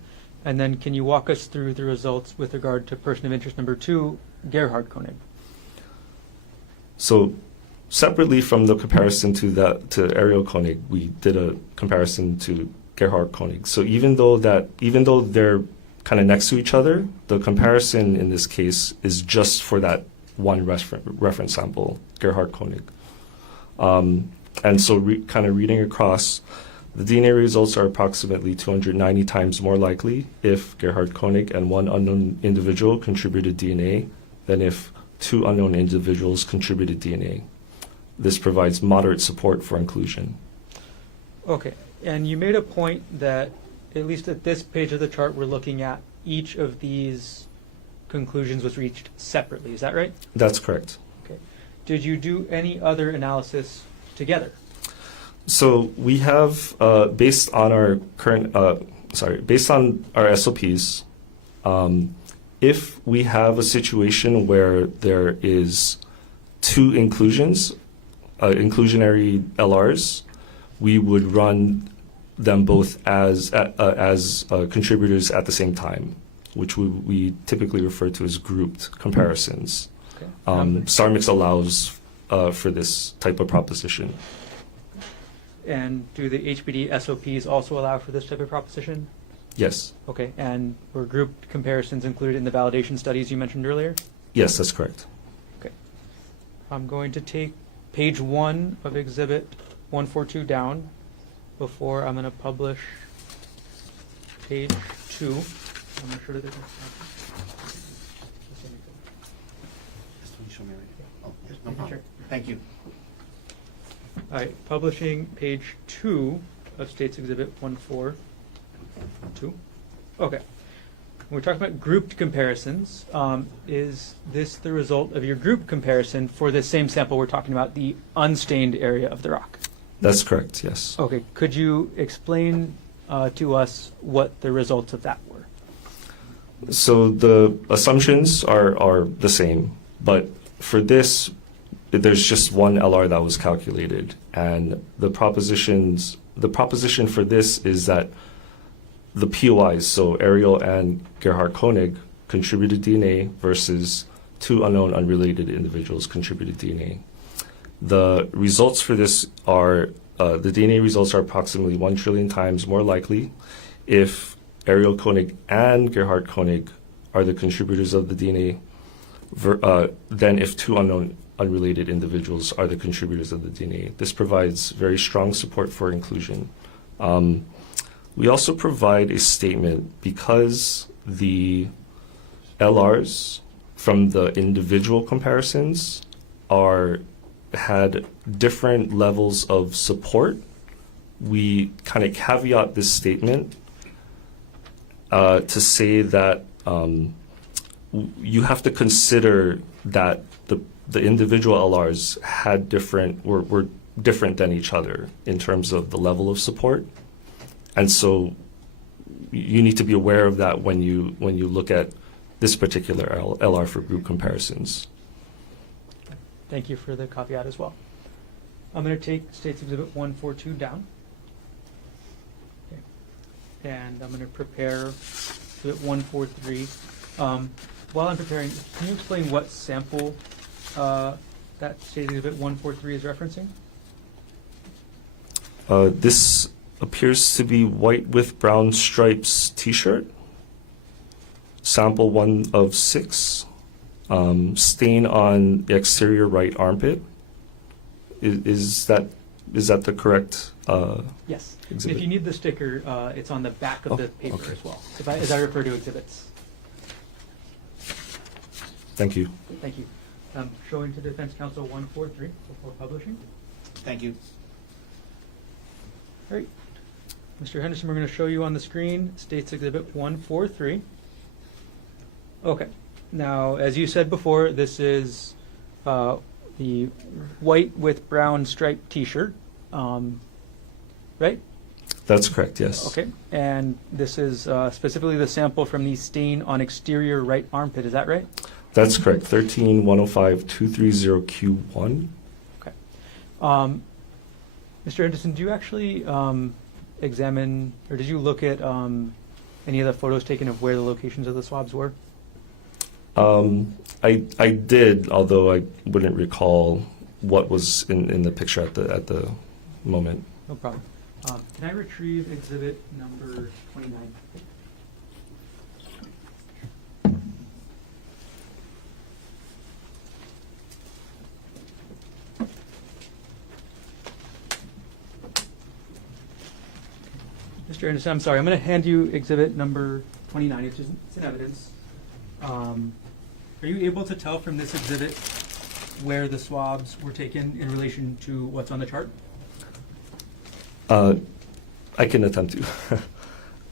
And then can you walk us through the results with regard to person of interest number 2, Gerhardt Konig? So separately from the comparison to Ariel Konig, we did a comparison to Gerhardt Konig. So even though they're kind of next to each other, the comparison in this case is just for that one reference sample, Gerhardt Konig. And so kind of reading across, the DNA results are approximately 290 times more likely if Gerhardt Konig and 1 unknown individual contributed DNA than if 2 unknown individuals contributed DNA. This provides moderate support for inclusion. Okay. And you made a point that, at least at this page of the chart, we're looking at each of these conclusions was reached separately. Is that right? That's correct. Okay. Did you do any other analysis together? So we have, based on our based on our SOPs, if we have a situation where there is two inclusions, inclusionary LRs, we would run them both as contributors at the same time, which we typically refer to as grouped comparisons. Okay. STAR-Mix allows for this type of proposition. And do the HBD SOPs also allow for this type of proposition? Yes. Okay. And were grouped comparisons included in the validation studies you mentioned earlier? Yes, that's correct. Okay. I'm going to take page 1 of Exhibit 142 down before I'm going to publish page 2. I'm not sure that there's This one you showed me right? Oh, yes, no Sure. problem. Thank you. All right, publishing page 2 of States Exhibit 142. Okay. We're talking about grouped comparisons. Is this the result of your group comparison for the same sample we're talking about, the unstained area of the rock? That's correct, yes. Okay, could you explain to us what the results of that were? So the assumptions are the same, but for this, there's just one LR that was calculated, and the proposition for this is that the POIs, so Ariel and Gerhardt Konig, contributed DNA versus two unknown unrelated individuals contributed DNA. The results for this are, the DNA results are approximately 1 trillion times more likely if Ariel Konig and Gerhardt Konig are the contributors of the DNA than if two unknown unrelated individuals are the contributors of the DNA. This provides very strong support for inclusion. We also provide a statement because the LRs from the individual comparisons had different levels of support. We kind of caveat this statement to say that you have to consider that the individual LRs were different than each other in terms of the level of support, and so you need to be aware of that when you look at this particular LR for group comparisons. Thank you for the caveat as well. I'm going to take States Exhibit 142 down. Okay. And I'm going to prepare Exhibit 143. While I'm preparing, can you explain what sample that States Exhibit 143 is referencing? This appears to be white with brown stripes t-shirt. Sample 1 of 6. Stain on the exterior right armpit. Is that the correct Yes. exhibit? If you need the sticker, it's on the back of the paper okay. as well, as I refer to exhibits. Thank you. Thank you. Showing to Defense Counsel 143 before publishing. Thank you. All right. Mr. Henderson, we're going to show you on the screen States Exhibit 143. Okay. Now, as you said before, this is the white with brown striped T-shirt, right? That's correct, yes. Okay. And this is specifically the sample from the stain on exterior right armpit. Is that right? That's correct. 13105-230Q1. Okay. Mr. Henderson, do you actually examine, or did you look at any of the photos taken of where the locations of the swabs were? I did, although I wouldn't recall what was in the picture at the moment. No problem. Can I retrieve exhibit number 29? Mr. Anderson, I'm sorry. I'm going to hand you exhibit number 29. It's in evidence. Are you able to tell from this exhibit where the swabs were taken in relation to what's on the chart? I can attempt to.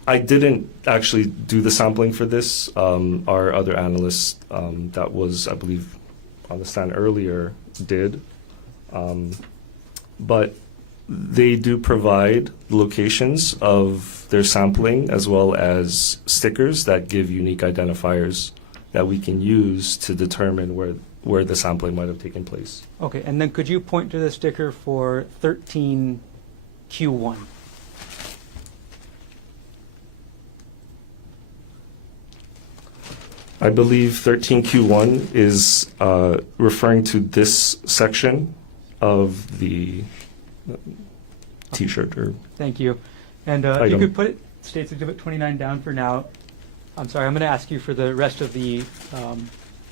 I didn't actually do the sampling for this. Our other analyst that was, I believe, on the stand earlier did. But they do provide locations of their sampling as well as stickers that give unique identifiers that we can use to determine where the sampling might have taken place. Okay, and then could you point to the sticker for 13Q1? I believe 13Q1 is referring to this section of the T-shirt or Thank you. And if you item. could put States Exhibit 29 down for now. I'm sorry, I'm going to ask you for the rest of the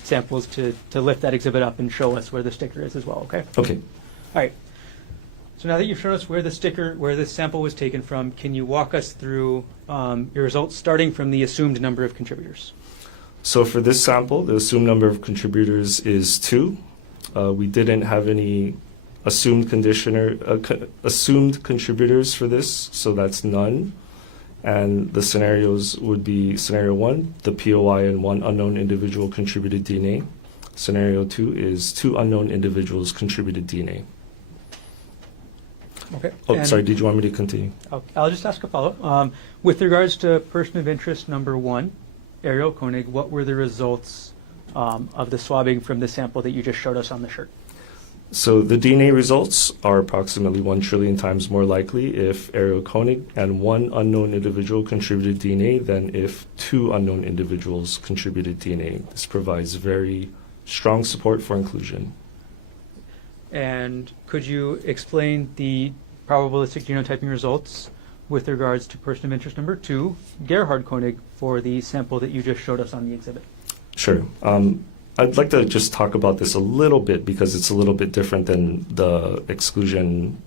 samples to lift that exhibit up and show us where the sticker is as well, okay? Okay. All right. So now that you've shown us where this sample was taken from, can you walk us through your results starting from the assumed number of contributors? So for this sample, the assumed number of contributors is 2. We didn't have any assumed contributors for this, so that's none. And the scenarios would be scenario 1, the POI and 1 unknown individual contributed DNA. Scenario 2 is 2 unknown individuals contributed DNA. Okay. Oh, And sorry, did you want me to continue? I'll just ask a follow-up. With regards to person of interest number 1, Ariel Konig, what were the results of the swabbing from the sample that you just showed us on the shirt? So the DNA results are approximately 1 trillion times more likely if Ariel Konig and 1 unknown individual contributed DNA than if 2 unknown individuals contributed DNA. This provides very strong support for inclusion. And could you explain the probabilistic genotyping results with regards to person of interest number 2, Gerhardt Konig, for the sample that you just showed us on the exhibit? Sure. I'd like to just talk about this a little bit because it's a little bit different than the exclusion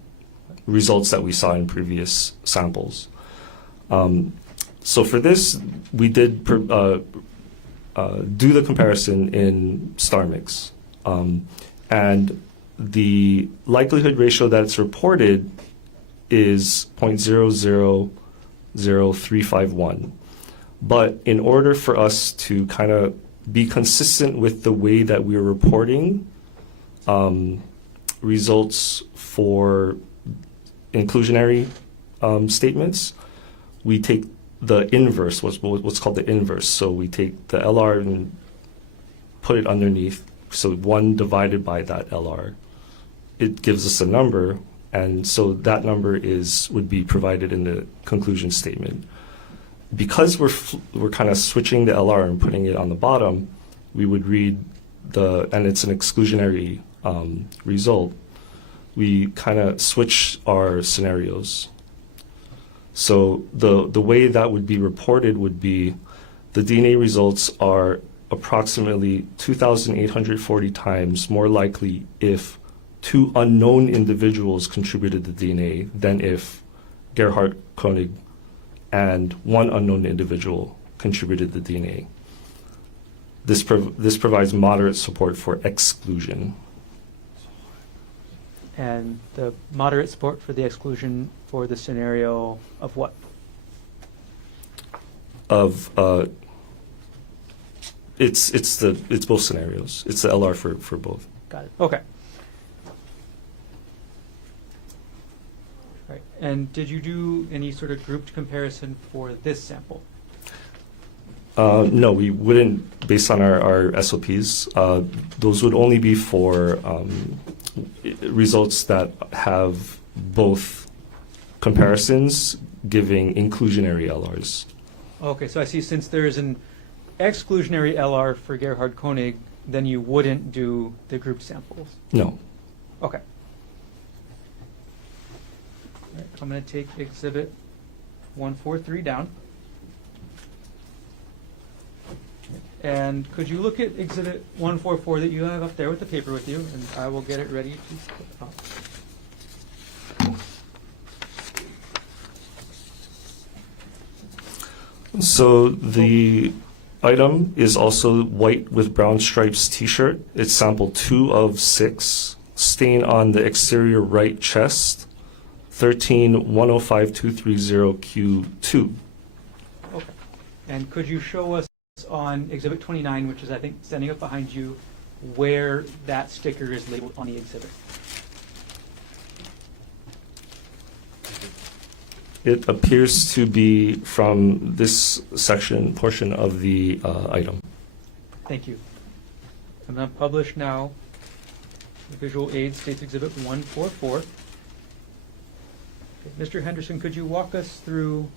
results that we saw in previous samples. So for this, we did do the comparison in StarMix. And the likelihood ratio that's reported is 0.000351. But in order for us to kind of be consistent with the way that we're reporting results for inclusionary statements, we take the inverse, what's called the inverse. So we take the LR and put it underneath. So 1 divided by that LR, it gives us a number, and so that number would be provided in the conclusion statement. Because we're kind of switching the LR and putting it on the bottom, we would read and it's an exclusionary result, we kind of switch our scenarios. So the way that would be reported would be the DNA results are approximately 2,840 times more likely if 2 unknown individuals contributed the DNA than if Gerhardt Konig and 1 unknown individual contributed the DNA. This provides moderate support for exclusion. And the moderate support for the exclusion for the scenario of what? Of it's both scenarios. It's the LR for both. Got it. Okay. Right. And did you do any sort of grouped comparison for this sample? No, we wouldn't, based on our SOPs. Those would only be for results that have both comparisons giving inclusionary LRs. Okay, so I see since there is an exclusionary LR for Gerhardt Konig, then you wouldn't do the group samples. No. Okay. All right, I'm going to take exhibit 143 down. And could you look at exhibit 144 that you have up there with the paper with you, and I will get it ready to flip up. So the item is also white with brown stripes t-shirt. It's sample 2 of 6, stain on the exterior right chest, 13105230Q2. And could you show us on Exhibit 29, which is, I think, standing up behind you, where that sticker is labeled on the exhibit? It appears to be from this portion of the item. Thank you. I'm going to publish now the visual aid states Exhibit 144. Okay, Mr. Henderson, could you walk us through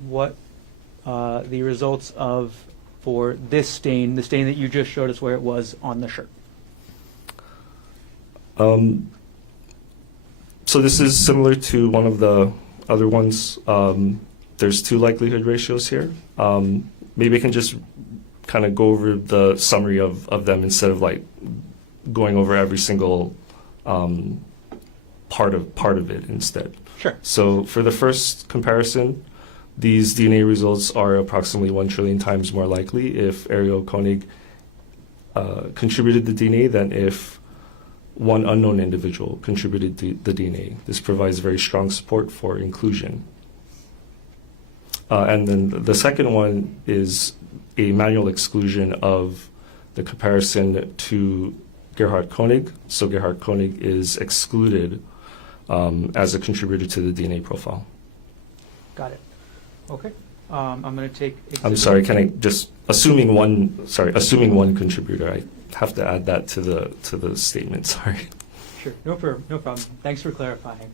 what the results of for this stain, the stain that you just showed us where it was on the shirt? So this is similar to one of the other ones. There's two likelihood ratios here. Maybe I can just kind of go over the summary of them instead of like going over every single part of it instead. Sure. So for the first comparison, these DNA results are approximately 1 trillion times more likely if Ariel Konig contributed the DNA than if one unknown individual contributed the DNA. This provides very strong support for inclusion. And then the second one is a manual exclusion of the comparison to Gerhardt Konig. So Gerhardt Konig is excluded as a contributor to the DNA profile. Got it. Okay. I'm going to take. I'm sorry. Can I just assuming one contributor? I have to add that to the statement. Sorry. Sure. No problem. Thanks for clarifying.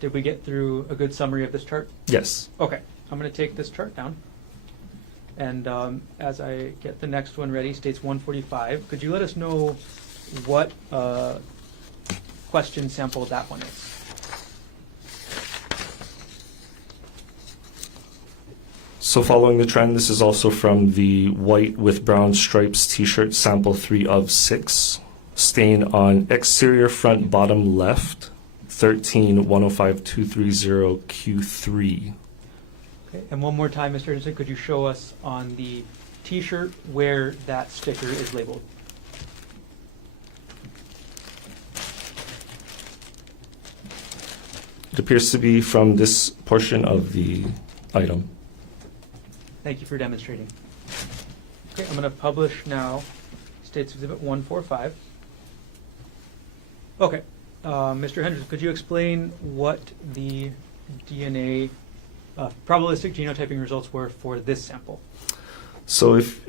Did we get through a good summary of this chart? Yes. Okay. I'm going to take this chart down. And as I get the next one ready, states 145. Could you let us know what question sample that one is? So following the trend, this is also from the white with brown stripes t-shirt sample 3 of 6, stain on exterior front bottom left, 13-105230Q3. Okay. And one more time, Mr. Henderson, could you show us on the t-shirt where that sticker is labeled? It appears to be from this portion of the item. Thank you for demonstrating. Okay, I'm going to publish now States Exhibit 145. Okay, Mr. Henderson, could you explain what the DNA probabilistic genotyping results were for this sample? So if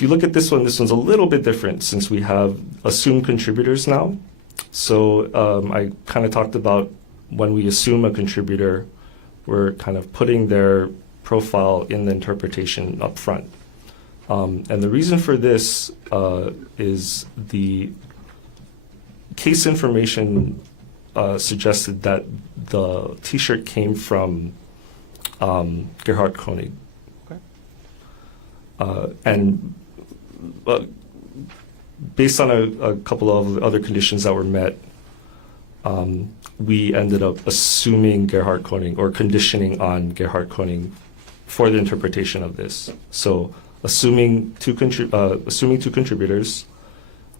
you look at this one's a little bit different since we have assumed contributors now. So I kind of talked about when we assume a contributor, we're kind of putting their profile in the interpretation up front. And the reason for this is the case information suggested that the t-shirt came from Gerhardt Konig. Okay. And based on a couple of other conditions that were met, we ended up assuming Gerhardt Konig or conditioning on Gerhardt Konig for the interpretation of this. So assuming two contributors,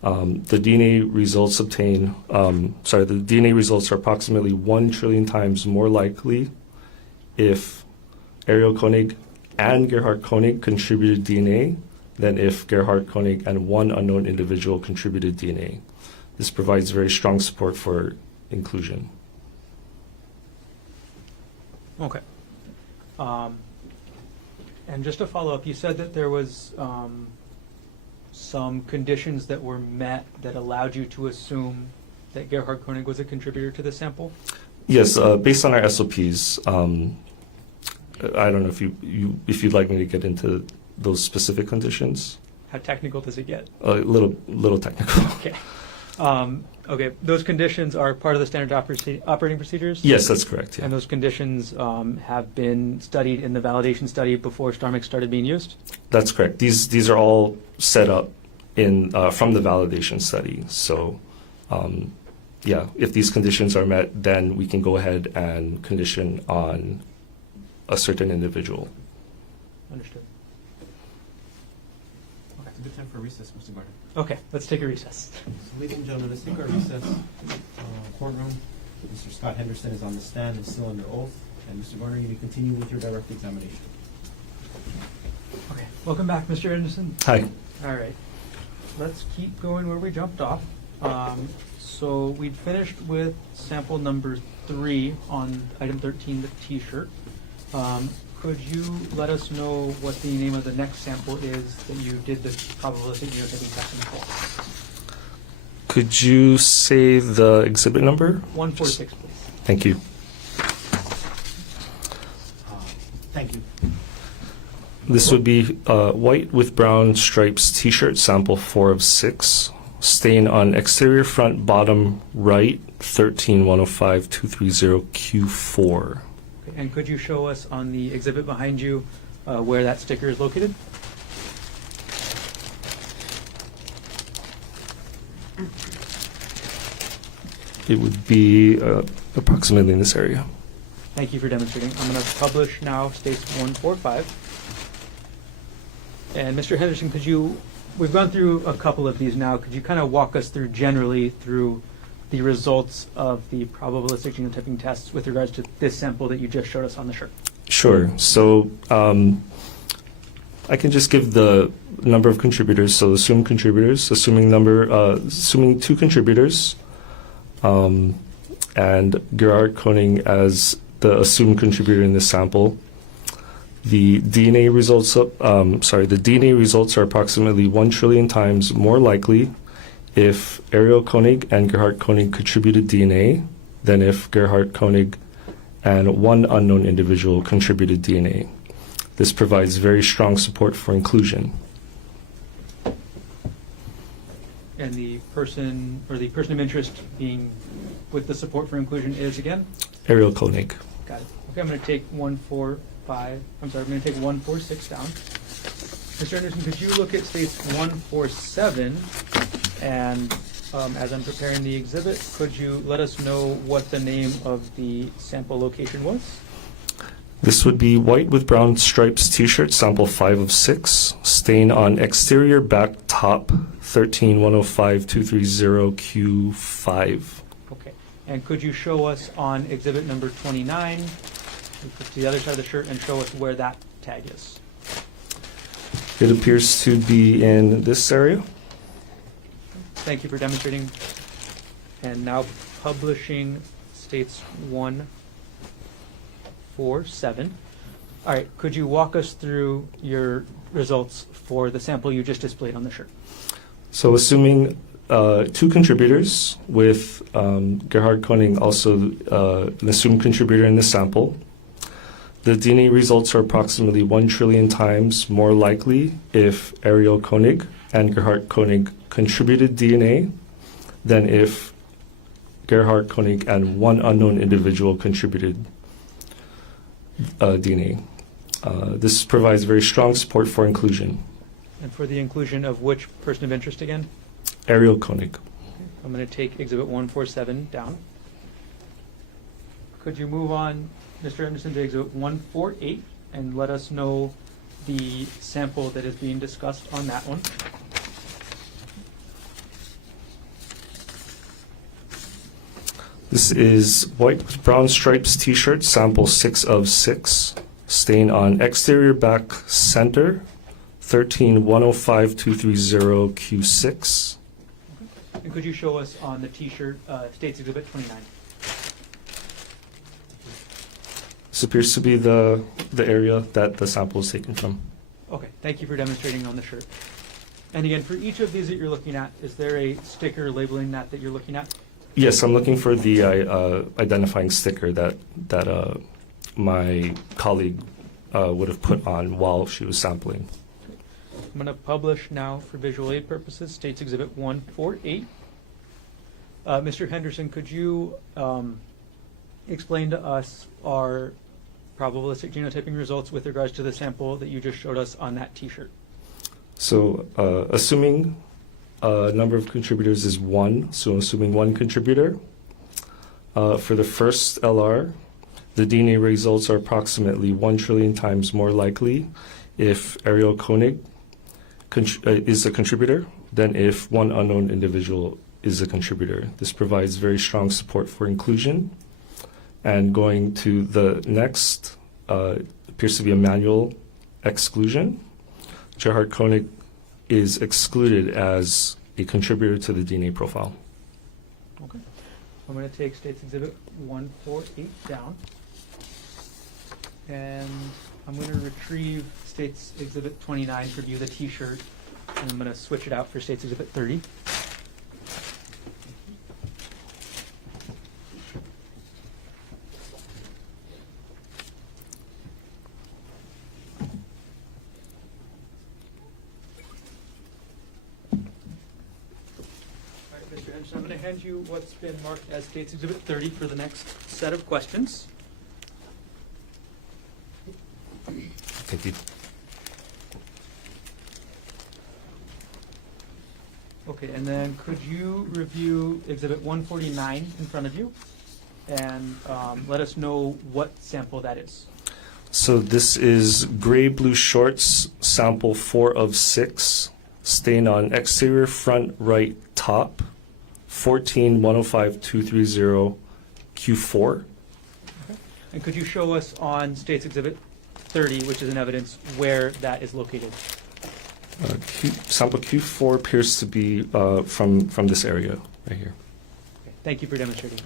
the DNA results the DNA results are approximately 1 trillion times more likely if Ariel Konig and Gerhardt Konig contributed DNA than if Gerhardt Konig and one unknown individual contributed DNA. This provides very strong support for inclusion. Okay. And just to follow up, you said that there was some conditions that were met that allowed you to assume that Gerhardt Konig was a contributor to the sample? Yes, based on our SOPs. I don't know if you'd like me to get into those specific conditions. How technical does it get? A little technical. Okay. Okay. Those conditions are part of the standard operating procedures? Yes, that's correct. Yeah. And those conditions have been studied in the validation study before StarMix started being used? That's correct. These are all set up in from the validation study. So, yeah, if these conditions are met, then we can go ahead and condition on a certain individual. Understood. It's a good time for a recess, Mr. Barton. Okay, let's take a recess. So, ladies and gentlemen, let's take our recess. Courtroom. Mr. Scott Henderson is on the stand and still under oath, And Mr. Garner, you may continue with your direct examination. Okay, welcome back, Mr. Henderson. Hi. All right, let's keep going where we jumped off. So we'd finished with sample number 3 on item 13, the T-shirt. Could you let us know what the name of the next sample is that you did the probabilistic genotyping testing for? Could you say the exhibit number? 146, please. Thank you. Thank you. This would be white with brown stripes T-shirt sample 4 of 6. Stain on exterior front bottom right 13-105-230 Q4. Okay, and could you show us on the exhibit behind you where that sticker is located? It would be approximately in this area. Thank you for demonstrating. I'm going to publish now, states 145. And Mr. Henderson, we've gone through a couple of these now. Could you kind of walk us through generally through the results of the probabilistic genotyping tests with regards to this sample that you just showed us on the shirt? Sure. So I can just give the number of contributors. So assume contributors, assuming 2 contributors, and Gerhardt Konig as the assumed contributor in this sample. The DNA results are approximately 1 trillion times more likely if Ariel Konig and Gerhardt Konig contributed DNA than if Gerhardt Konig and one unknown individual contributed DNA. This provides very strong support for inclusion. And the person of interest being with the support for inclusion is again? Ariel Konig. Got it. Okay, I'm going to take 146 down. Mr. Anderson, could you look at states 147 and as I'm preparing the exhibit, could you let us know what the name of the sample location was? This would be white with brown stripes T-shirt sample 5 of 6, stain on exterior back top 13-105-230 Q5. Okay, and could you show us on exhibit number 29, to the other side of the shirt, and show us where that tag is? It appears to be in this area. Thank you for demonstrating. And now publishing states 147. All right, could you walk us through your results for the sample you just displayed on the shirt? So assuming 2 contributors with Gerhardt Konig also an assumed contributor in the sample, the DNA results are approximately 1 trillion times more likely if Ariel Konig and Gerhardt Konig contributed DNA than if Gerhardt Konig and one unknown individual contributed DNA. This provides very strong support for inclusion. And for the inclusion of which person of interest again? Ariel Konig. I'm going to take exhibit 147 down. Could you move on, Mr. Henderson, to exhibit 148 and let us know the sample that is being discussed on that one? This is white with brown stripes T-shirt sample 6 of 6, stain on exterior back center 13-105-230 Q6. And could you show us on the T-shirt, states exhibit 29? This appears to be the area that the sample is taken from. Okay, thank you for demonstrating on the shirt. And again, for each of these that you're looking at, is there a sticker labeling that you're looking at? Yes, I'm looking for the identifying sticker that my colleague would have put on while she was sampling. I'm going to publish now for visual aid purposes, states exhibit 148. Mr. Henderson, could you explain to us our probabilistic genotyping results with regards to the sample that you just showed us on that T-shirt? So assuming number of contributors is 1, so assuming 1 contributor, for the first LR, the DNA results are approximately 1 trillion times more likely if Ariel Konig is a contributor than if one unknown individual is a contributor. This provides very strong support for inclusion. And going to the next, appears to be a manual exclusion. Gerhardt Konig is excluded as a contributor to the DNA profile. Okay. I'm going to take State's Exhibit 148 down. And I'm going to retrieve State's Exhibit 29 for view the T-shirt. And I'm going to switch it out for State's Exhibit 30. All right, Mr. Henderson, I'm going to hand you what's been marked as State's Exhibit 30 for the next set of questions. Thank you. Okay, and then could you review Exhibit 149 in front of you and let us know what sample that is? So this is gray blue shorts, sample 4 of 6, stain on exterior front right top, 14-105-230 Q4. Okay. And could you show us on State's Exhibit 30, which is in evidence, where that is located? Sample Q4 appears to be from this area right here. Okay, thank you for demonstrating.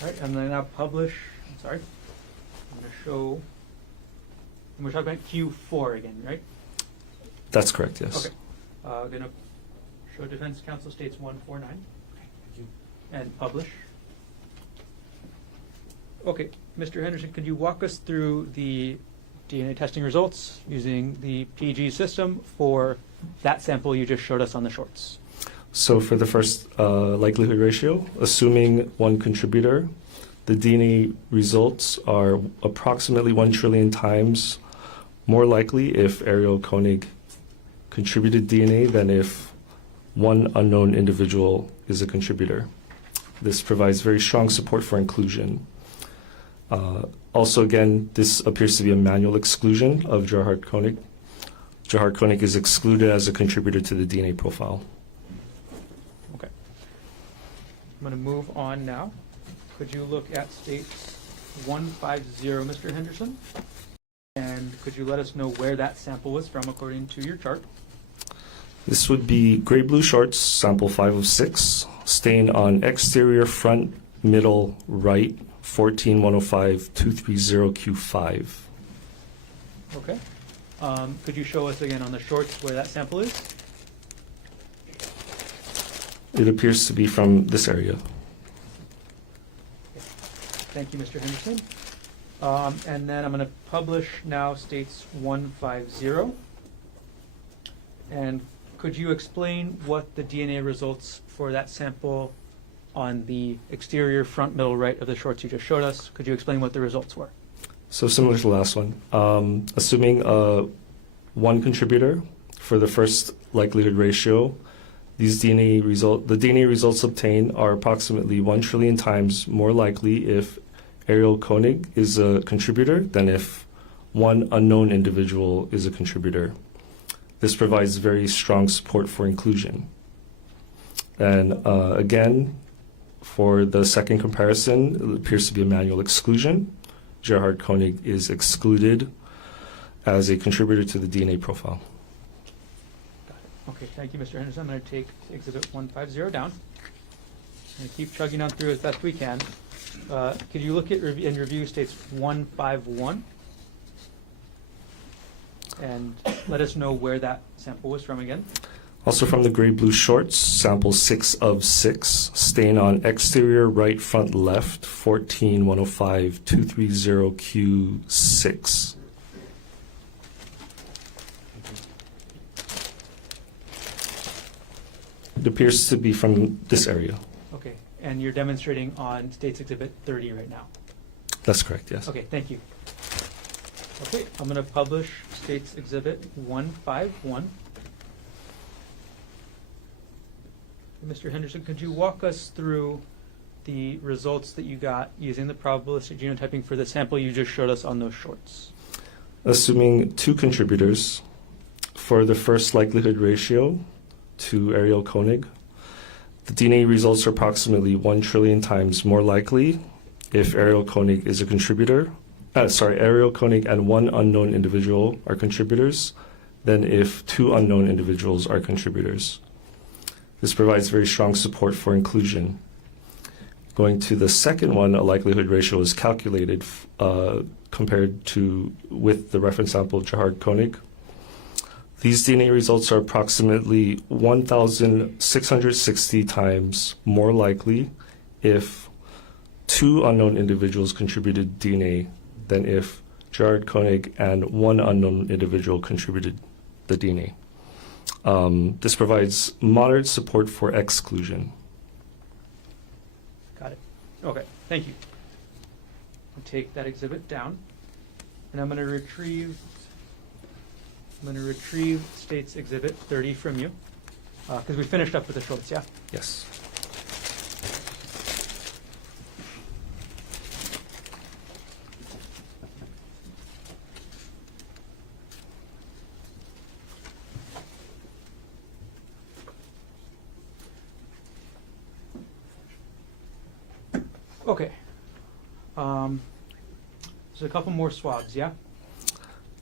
All right, I'm going to now publish, I'm sorry, I'm going to show, and we're talking about Q4 again, right? That's correct, yes. Okay. Going to show Defense Counsel States 149. Thank you. And publish. Okay, Mr. Henderson, could you walk us through the DNA testing results using the PG system for that sample you just showed us on the shorts? So for the first likelihood ratio, assuming one contributor, the DNA results are approximately 1 trillion times more likely if Ariel Konig contributed DNA than if one unknown individual is a contributor. This provides very strong support for inclusion. Also, again, this appears to be a manual exclusion of Gerhardt Konig. Gerhardt Konig is excluded as a contributor to the DNA profile. Okay. I'm going to move on now. Could you look at States 150, Mr. Henderson? And could you let us know where that sample was from according to your chart? This would be gray blue shorts, sample 5 of 6, stain on exterior front middle right, 14-105-230 Q5. Okay. Could you show us again on the shorts where that sample is? It appears to be from this area. Thank you, Mr. Henderson. And then I'm going to publish now States 150. And could you explain what the DNA results for that sample on the exterior front middle right of the shorts you just showed us? Could you explain what the results were? So similar to the last one, assuming one contributor for the first likelihood ratio, the DNA results obtained are approximately 1 trillion times more likely if Ariel Konig is a contributor than if one unknown individual is a contributor. This provides very strong support for inclusion. And again, for the second comparison, it appears to be a manual exclusion. Gerhardt Konig is excluded as a contributor to the DNA profile. Got it. Okay, thank you, Mr. Henderson. I'm going to take Exhibit 150 down. I'm going to keep chugging on through as best we can. Could you look at and review States 151? And let us know where that sample was from again. Also from the gray blue shorts, sample 6 of 6, stain on exterior right front left, 14-105-230 Q6. It appears to be from this area. Okay, and you're demonstrating on States Exhibit 30 right now. That's correct, yes. Okay, thank you. Okay, I'm going to publish States Exhibit 151. Mr. Henderson, could you walk us through the results that you got using the probabilistic genotyping for the sample you just showed us on those shorts? Assuming two contributors for the first likelihood ratio to Ariel Konig, the DNA results are approximately 1 trillion times more likely if Ariel Konig is a contributor. Ariel Konig and one unknown individual are contributors than if two unknown individuals are contributors. This provides very strong support for inclusion. Going to the second one, a likelihood ratio is calculated compared to with the reference sample of Gerhardt Konig. These DNA results are approximately 1,660 times more likely if two unknown individuals contributed DNA than if Gerhardt Konig and one unknown individual contributed the DNA. This provides moderate support for exclusion. Got it. Okay, thank you. I'll take that exhibit down, and I'm going to retrieve State's Exhibit 30 from you, because we finished up with the shorts, yeah? Yes. Okay. So a couple more swabs, yeah?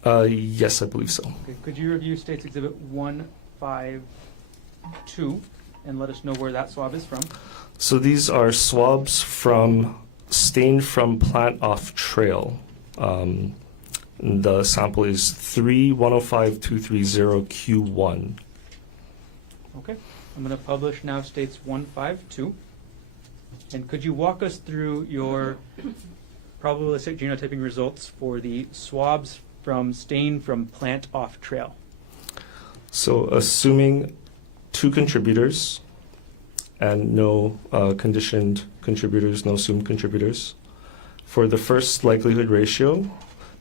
Yes, I believe so. Okay. Could you review State's Exhibit 152 and let us know where that swab is from? So these are swabs stained from plant off trail. The sample is 3105230Q1. Okay. I'm going to publish now State's 152. And could you walk us through your probabilistic genotyping results for the swabs from stain from plant off trail? So assuming two contributors and no conditioned contributors, no assumed contributors. For the first likelihood ratio,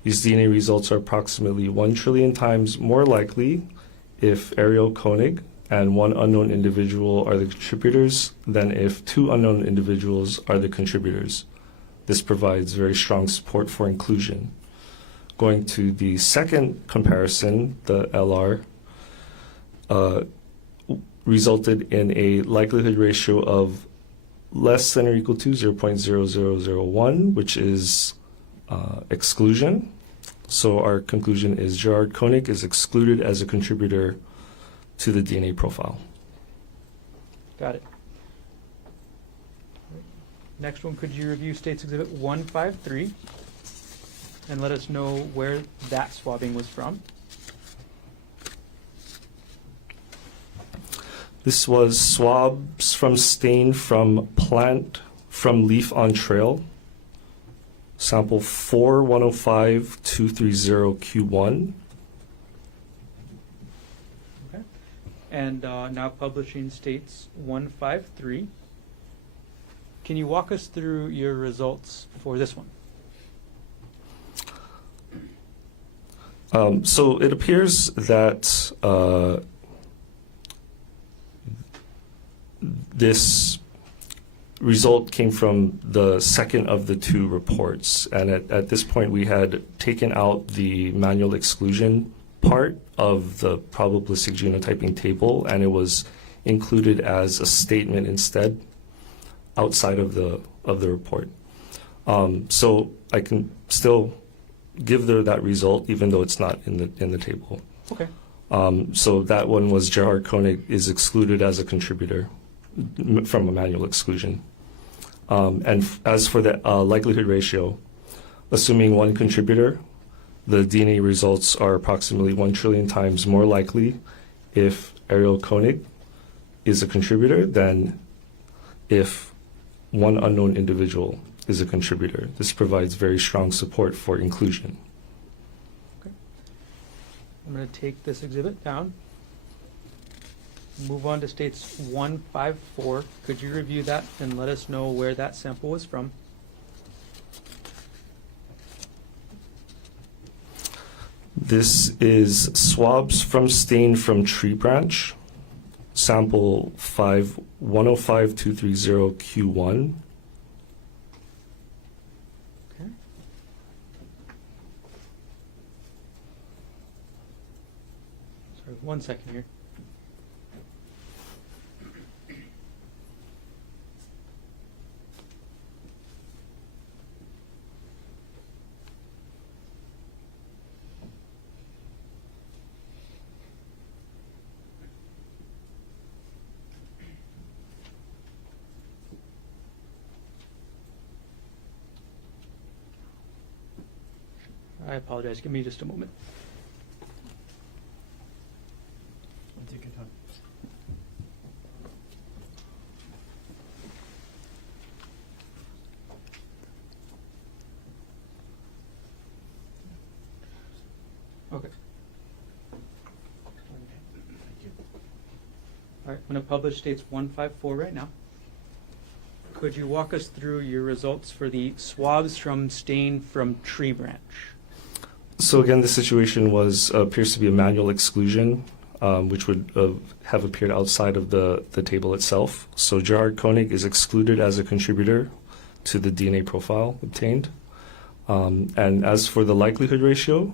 these DNA results are approximately 1 trillion times more likely if Ariel Konig and one unknown individual are the contributors than if two unknown individuals are the contributors. This provides very strong support for inclusion. Going to the second comparison, the LR resulted in a likelihood ratio of less than or equal to 0.0001, which is exclusion. So our conclusion is Gerhardt Konig is excluded as a contributor to the DNA profile. Got it. Next one, could you review State's Exhibit 153 and let us know where that swabbing was from? This was swabs from stain from leaf on trail, sample 4105230Q1. Okay. And now publishing State's 153. Can you walk us through your results for this one? So it appears that this result came from the second of the two reports. And at this point, we had taken out the manual exclusion part of the probabilistic genotyping table, and it was included as a statement instead outside of the report. So I can still give that result, even though it's not in the table. Okay. So that one was Gerhardt Konig is excluded as a contributor from a manual exclusion. And as for the likelihood ratio, assuming one contributor, the DNA results are approximately 1 trillion times more likely if Ariel Konig is a contributor than if one unknown individual is a contributor. This provides very strong support for inclusion. Okay. I'm going to take this exhibit down. Move on to State's 154. Could you review that and let us know where that sample was from? This is swabs from stain from tree branch, sample 5105230Q1. Okay. Sorry, 1 second here. I apologize. Give me just a moment. Take your time. Okay. All right, I'm going to publish states 154 right now. Could you walk us through your results for the swabs from stain from tree branch? So again, the situation appears to be a manual exclusion, which would have appeared outside of the table itself. So Gerhardt Konig is excluded as a contributor to the DNA profile obtained. And as for the likelihood ratio,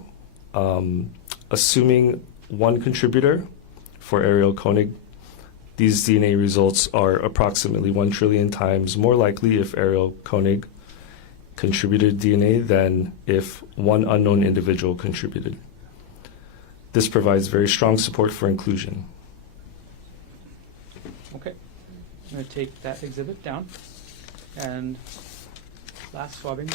assuming one contributor for Ariel Konig, these DNA results are approximately 1 trillion times more likely if Ariel Konig contributed DNA than if one unknown individual contributed. This provides very strong support for inclusion. Okay. I'm going to take that exhibit down. And last swabbing,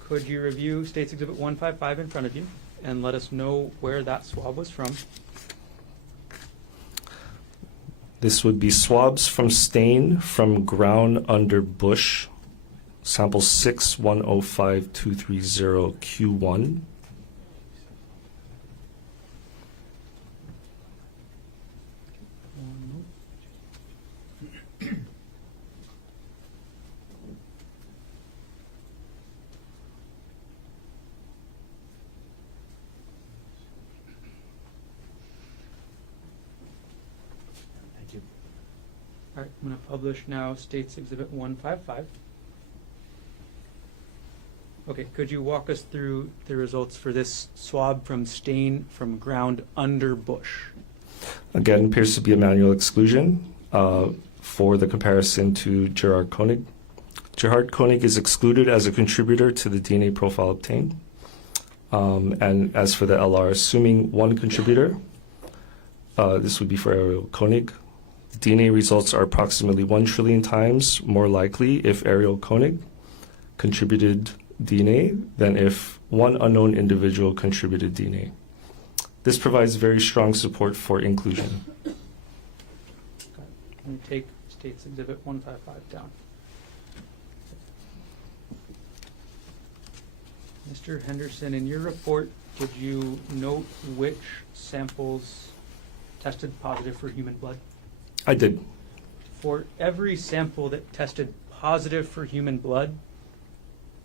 could you review States Exhibit 155 in front of you and let us know where that swab was from? This would be swabs from stain from ground under bush, sample 6105230Q1. Thank you. All right, I'm going to publish now States Exhibit 155. Okay, could you walk us through the results for this swab from stain from ground under bush? Again, appears to be a manual exclusion for the comparison to Gerhardt Konig. Gerhardt Konig is excluded as a contributor to the DNA profile obtained. And as for the LR, assuming one contributor, this would be for Ariel Konig. DNA results are approximately 1 trillion times more likely if Ariel Konig contributed DNA than if one unknown individual contributed DNA. This provides very strong support for inclusion. Okay. Let me take States Exhibit 155 down. Mr. Henderson, in your report, did you note which samples tested positive for human blood? I did. For every sample that tested positive for human blood,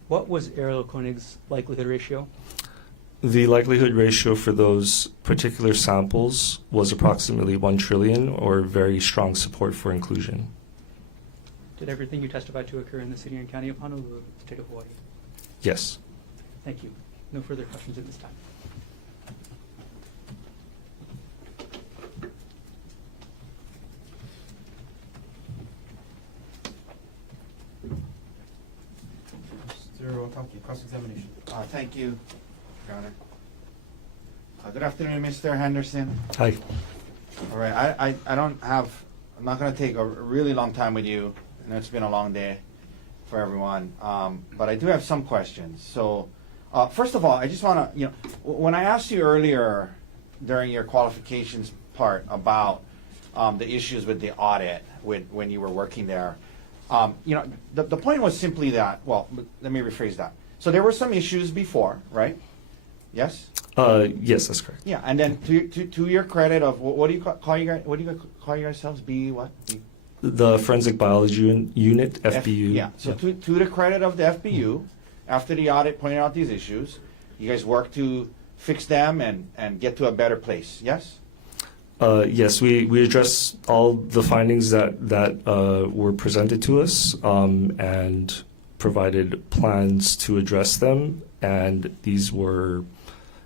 what was Ariel Konig's likelihood ratio? The likelihood ratio for those particular samples was approximately 1 trillion, or very strong support for inclusion. Did everything you testified to occur in the city and county of Honolulu, state of Hawaii? Yes. Thank you. No further questions at this time. Mr. Otaki, cross-examination. Thank you, Your Honor. Good afternoon, Mr. Henderson. Hi. All right, I'm not going to take a really long time with you. I know it's been a long day for everyone, but I do have some questions. So, first of all, I just want to, when I asked you earlier during your qualifications part about the issues with the audit when you were working there, the point was simply that, well, let me rephrase that. So there were some issues before, right? Yes? Yes, that's correct. Yeah, and then to your credit of what do you call you guys? What do you call yourselves? What? The Forensic Biology Unit, FBU. Yeah. So to the credit of the FBU, after the audit pointed out these issues, you guys worked to fix them and get to a better place. Yes. Yes, we addressed all the findings that were presented to us and provided plans to address them, and these were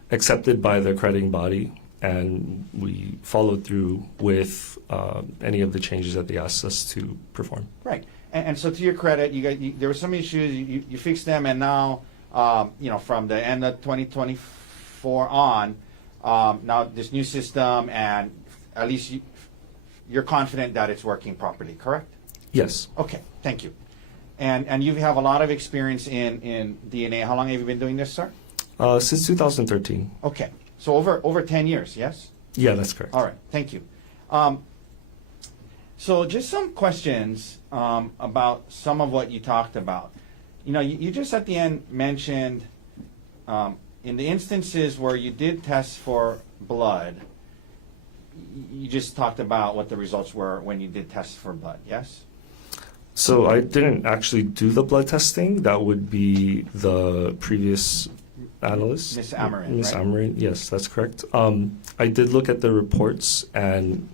accepted by the accrediting body, and we followed through with any of the changes that they asked us to perform. Right, and so to your credit, there were some issues, you fixed them, and now, from the end of 2024 on, now this new system, and at least you're confident that it's working properly, correct? Yes. Okay, thank you. And you have a lot of experience in DNA. How long have you been doing this, sir? Since 2013. Okay, so over 10 years, yes? Yeah, that's correct. All right, thank you. So just some questions about some of what you talked about. You know, you just at the end mentioned in the instances where you did test for blood, you just talked about what the results were when you did test for blood, yes? So I didn't actually do the blood testing. That would be the previous analyst. Ms. Amarin, Ms. right? Amarin, yes, that's correct. I did look at the reports and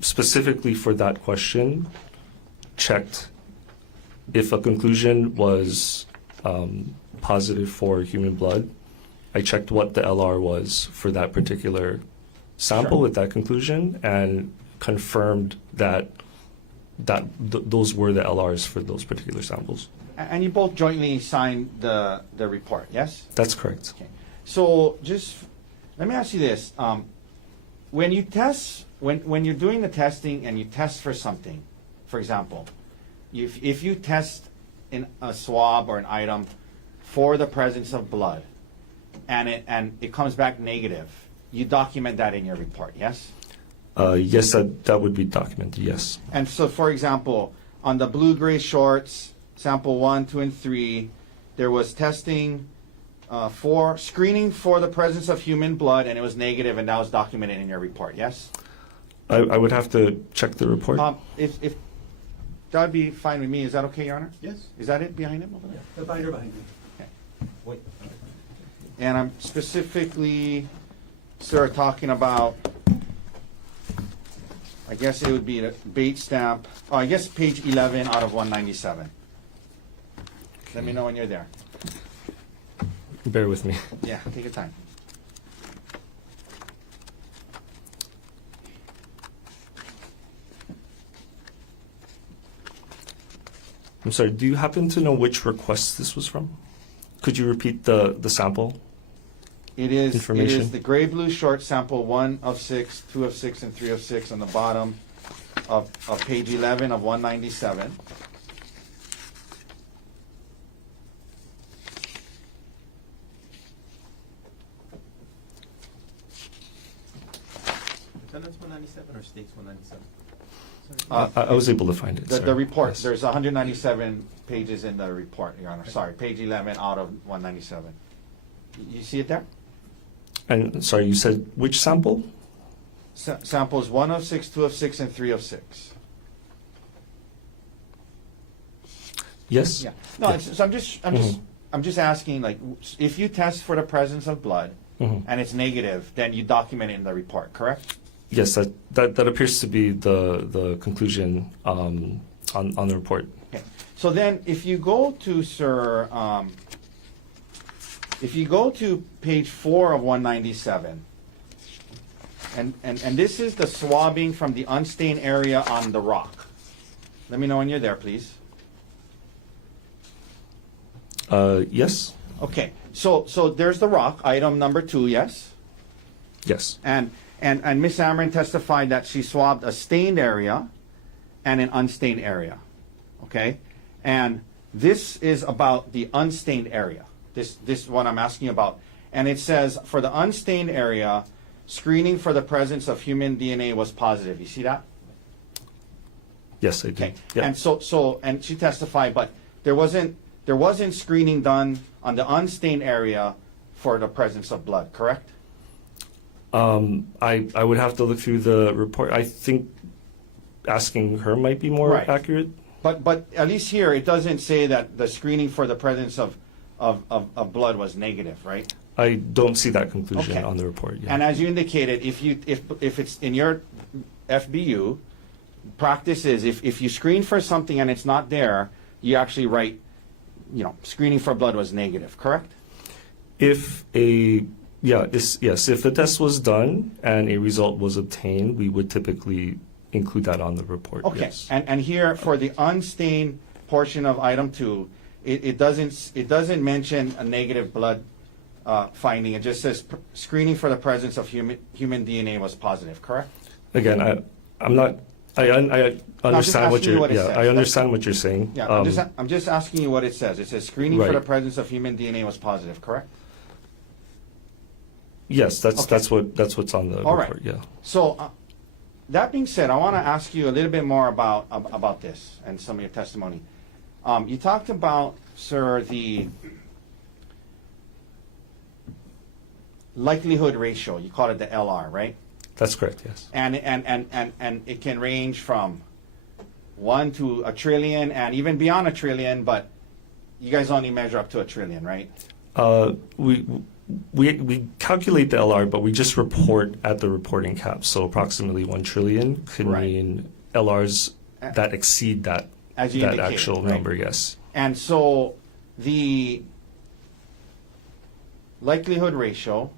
specifically for that question, checked if a conclusion was positive for human blood. I checked what the LR was for that particular sample Sure. with that conclusion and confirmed that those were the LRs for those particular samples. And you both jointly signed the report, yes? That's correct. Okay. So just let me ask you this: when you test, when you're doing the testing and you test for something, for example, if you test in a swab or an item for the presence of blood, and it comes back negative, you document that in your report, yes? Yes, that would be documented. Yes. And so, for example, on the blue-gray shorts, sample 1, 2, and 3, there was testing for screening for the presence of human blood, and it was negative, and that was documented in your report, yes? I would have to check the report. If that would be fine with me, is that okay, Your Honor? Yes. Is that it behind him over there? The binder behind you. Okay. Wait. And I'm specifically, sir, talking about, I guess it would be the bait stamp, I guess page 11 out of 197. Let me know when you're there. Bear with me. Yeah, take your time. I'm sorry, do you happen to know which request this was from? Could you repeat the sample? It is Information. the gray blue short sample 1 of 6, 2 of 6, and 3 of 6 on the bottom of page 11 of 197. Attendance 197 or states 197? I was able to find it. The sorry. report, Yes. there's 197 pages in the report, Your Honor. Sorry, page 11 out of 197. You see it there? And sorry, you said which sample? Samples 1 of 6, 2 of 6, and 3 of 6. Yes. Yeah. No, Yeah. it's, so I'm just asking, like, if you test for the presence of blood Mhm. and it's negative, then you document it in the report, correct? Yes, that appears to be the conclusion on the report. Okay. So then, if you go to, sir, if you go to page 4 of 197, and this is the swabbing from the unstained area on the rock. Let me know when you're there, please. Yes. Okay. So there's the rock, item number 2, yes? Yes. And Ms. Amarin testified that she swabbed a stained area and an unstained area. Okay? And this is about the unstained area. This is what I'm asking about. And it says, for the unstained area, screening for the presence of human DNA was positive. You see that? Yes, I do. Okay. Yeah. And and she testified, but there wasn't screening done on the unstained area for the presence of blood, correct? I would have to look through the report. I think asking her might be more Right. accurate. But at least here, it doesn't say that the screening for the presence of blood was negative, right? I don't see that conclusion Okay. on the report. Yeah. And as you indicated, if it's in your FBU, practice is if you screen for something and it's not there, you actually write, screening for blood was negative, correct? If if the test was done and a result was obtained, we would typically include that on the report. Okay. Yes. And here for the unstained portion of item 2, it doesn't mention a negative blood finding. It just says screening for the presence of human DNA was positive, correct? Again, I'm not I understand what asking you you're. what it Yeah, says. I understand what you're saying. Yeah, I'm just asking you what it says. It says screening for Right. the presence of human DNA was positive, correct? Yes, that's Okay. that's what's on the All right. report. Yeah. So, that being said, I want to ask you a little bit more about this and some of your testimony. You talked about, sir, the likelihood ratio. You call it the LR, right? That's correct. Yes. And it can range from 1 to a trillion and even beyond a trillion, but you guys only measure up to a trillion, right? We calculate the LR, but we just report at the reporting cap. So approximately 1 trillion could Right. mean LRs that exceed that As you that indicated, actual right? number. Yes. And so the likelihood ratio.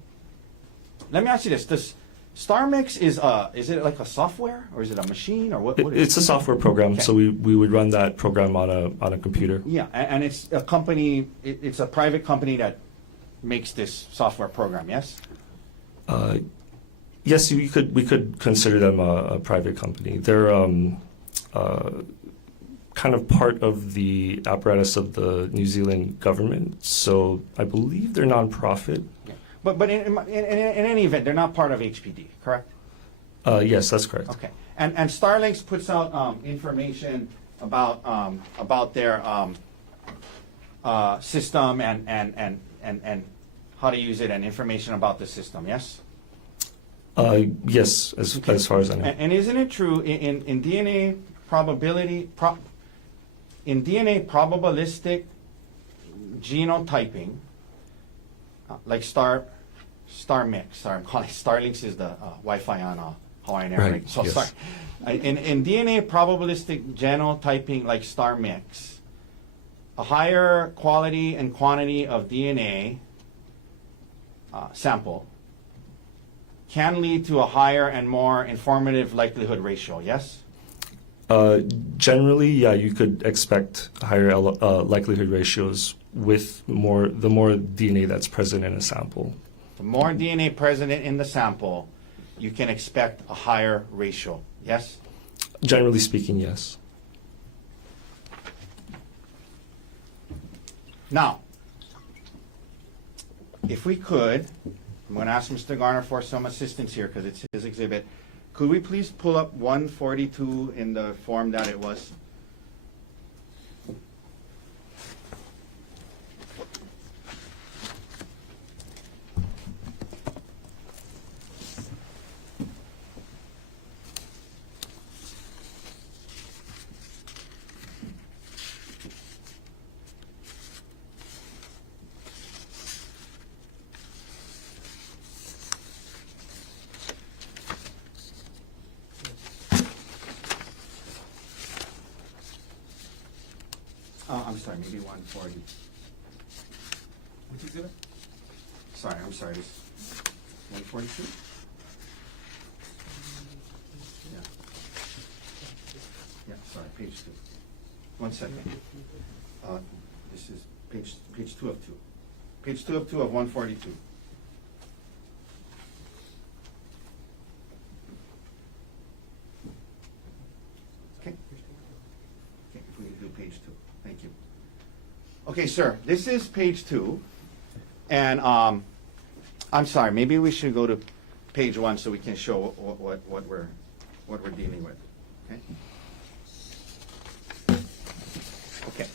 Let me ask you this: Does StarMix is it like a software or is it a machine or what? What is It's a software program, Okay. so we would run that program on a computer. Yeah, and it's a company. It's a private company that makes this software program. Yes. Yes, we could consider them a private company. They're kind of part of the apparatus of the New Zealand government. So I believe they're nonprofit. But in any event, they're not part of HPD, correct? Yes, that's correct. Okay. And Starlinks puts out information about their system and how to use it and information about the system. Yes. Yes, as far as I know. And isn't it true in DNA in DNA probabilistic genotyping, like StarMix, sorry, I'm calling Starlinks is the Wi-Fi on Hawaiian Air. Right, So yes. sorry. In DNA probabilistic genotyping like StarMix, a higher quality and quantity of DNA sample can lead to a higher and more informative likelihood ratio, yes? Generally, yeah, you could expect higher likelihood ratios with the more DNA that's present in a sample. The more DNA present in the sample, you can expect a higher ratio, yes? Generally speaking, yes. Now, if we could, I'm going to ask Mr. Garner for some assistance here because it's his exhibit. Could we please pull up 142 in the form that it was? I'm sorry, maybe 140. Which exhibit? Sorry, I'm sorry. 142? Yeah. Yeah, sorry, page 2. 1 second. This is page 2 of 2. Page 2 of 2 of 142. Okay. Okay, if we do page 2. Thank you. Okay, sir, this is page 2. And I'm sorry, maybe we should go to page 1 so we can show what we're dealing with. Okay? Okay.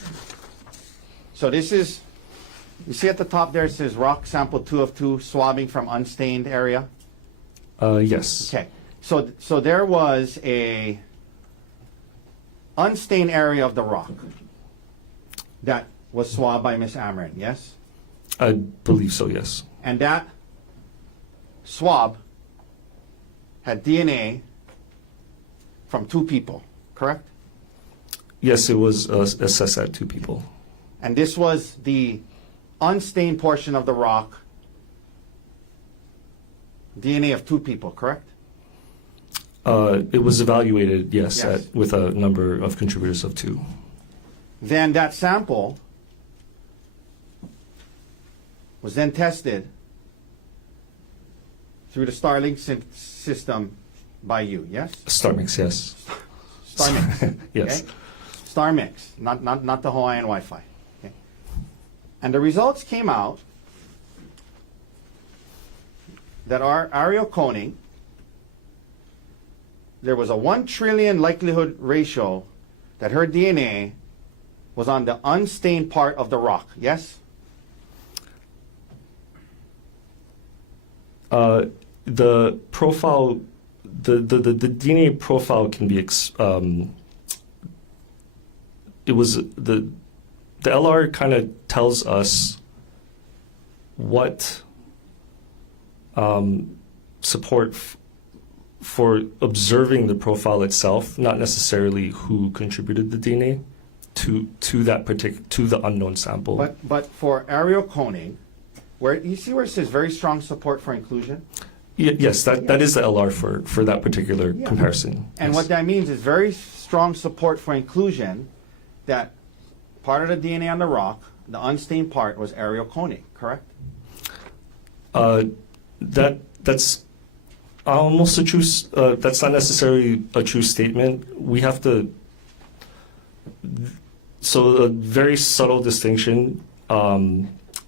So this is, you see at the top there it says rock sample 2 of 2, swabbing from unstained area. Yes. Okay. So there was a unstained area of the rock that was swabbed by Miss Amarin, yes? I believe so, yes. And that swab had DNA from 2 people, correct? Yes, it was assessed at 2 people. And this was the unstained portion of the rock, DNA of 2 people, correct? It was evaluated, yes, Yes. with a number of contributors of 2. Then that sample was then tested through the Starlink system by you, yes? StarMix, yes. Star Mix. Yes. Okay? Star Mix, not the Hawaiian Wi-Fi. Okay? And the results came out that our Ariel Konig, there was a 1 trillion likelihood ratio that her DNA was on the unstained part of the rock. Yes? The profile, the DNA profile can be, it was, the LR kind of tells us what support for observing the profile itself, not necessarily who contributed the DNA to that to the unknown sample. But for Ariel Konig, where you see where it says very strong support for inclusion? Yes, that is the LR for that particular comparison. And yes. what that means is very strong support for inclusion, that part of the DNA on the rock, the unstained part, was Ariel Konig, correct? That's almost a true. That's not necessarily a true statement. We have to. So a very subtle distinction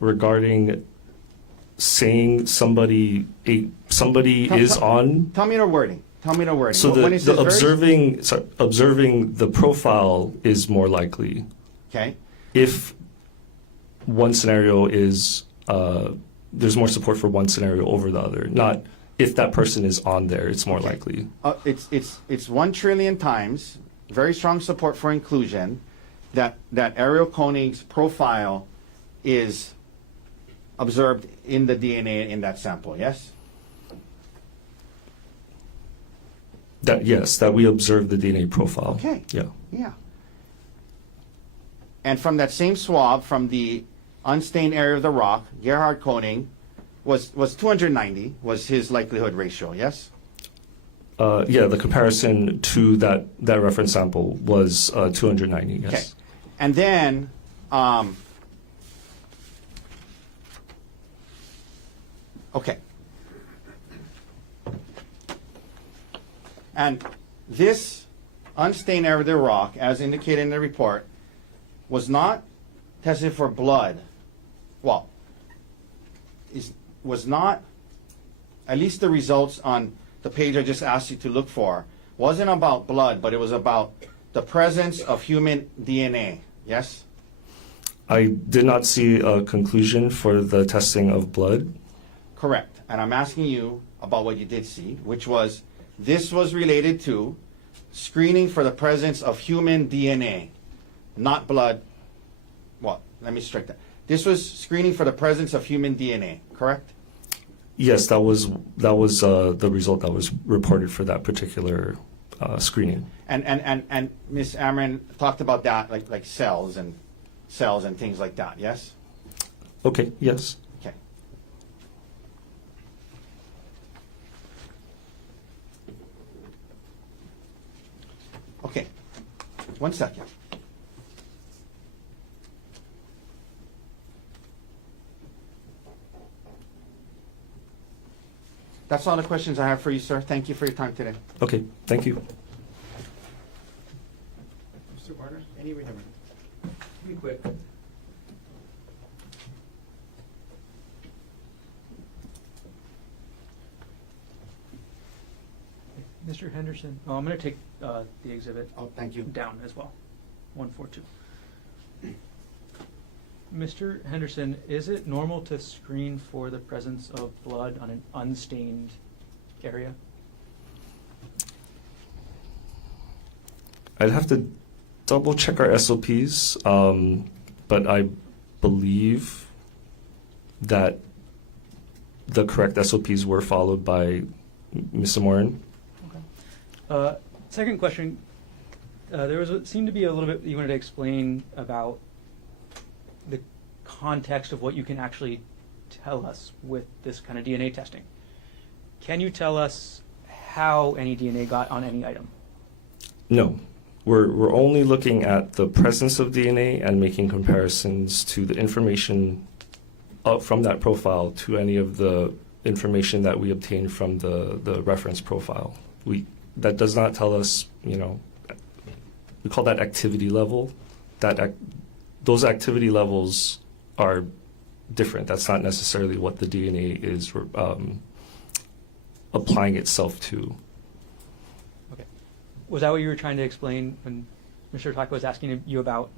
regarding saying somebody is on. Tell me the wording. So When it says observing the profile is more likely. Okay. If one scenario is there's more support for one scenario over the other, not if that person is on there, it's more likely. It's 1 trillion times very strong support for inclusion that Ariel Konig's profile is observed in the DNA in that sample. Yes. That we observe the DNA profile. Okay. Yeah. Yeah. And from that same swab, from the unstained area of the rock, Gerhardt Konig was 290 was his likelihood ratio. Yes. The comparison to that reference sample was 290. Yes. Okay. And then okay. And this unstained area of the rock, as indicated in the report, was not tested for blood. Well, was not, at least the results on the page I just asked you to look for, wasn't about blood, but it was about the presence of human DNA. Yes? I did not see a conclusion for the testing of blood. Correct. And I'm asking you about what you did see, which was this was related to screening for the presence of human DNA, not blood. Well, let me strike that. This was screening for the presence of human DNA, correct? Yes, that was the result that was reported for that particular screening. And Ms. Amron talked about that, like cells and things like that. Yes. Okay. Yes. Okay. Okay. 1 second. That's all the questions I have for you, sir. Thank you for your time today. Okay. Thank you. Mr. Barner, any remember? Be quick. Mr. Henderson, I'm going to take the exhibit Oh, thank you. down as well. 142. Mr. Henderson, is it normal to screen for the presence of blood on an unstained area? I'd have to double check our SOPs, but I believe that the correct SOPs were followed by Ms. Amorin. Okay. Second question. Seemed to be a little bit you wanted to explain about the context of what you can actually tell us with this kind of DNA testing. Can you tell us how any DNA got on any item? No. We're only looking at the presence of DNA and making comparisons to the information from that profile to any of the information that we obtained from the reference profile. That does not tell us, we call that activity level. Those activity levels are different. That's not necessarily what the DNA is applying itself to. Okay. Was that what you were trying to explain when Mr. Taka was asking you about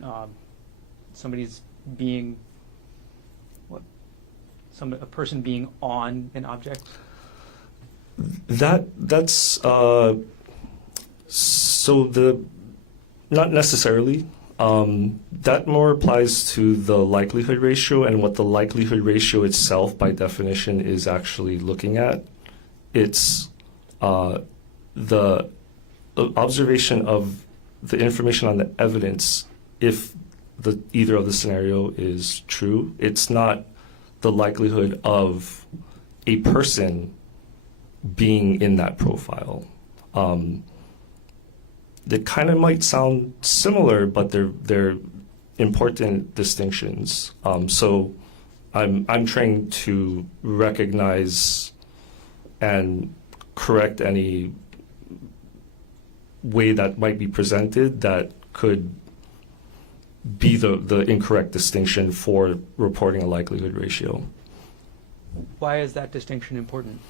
somebody's being, a person being on an object? That's not necessarily. That more applies to the likelihood ratio, and what the likelihood ratio itself, by definition, is actually looking at. It's the observation of the information on the evidence if either of the scenario is true. It's not the likelihood of a person being in that profile. They kind of might sound similar, but they're important distinctions. So I'm trying to recognize and correct any way that might be presented that could be the incorrect distinction for reporting a likelihood ratio. Why is that distinction important?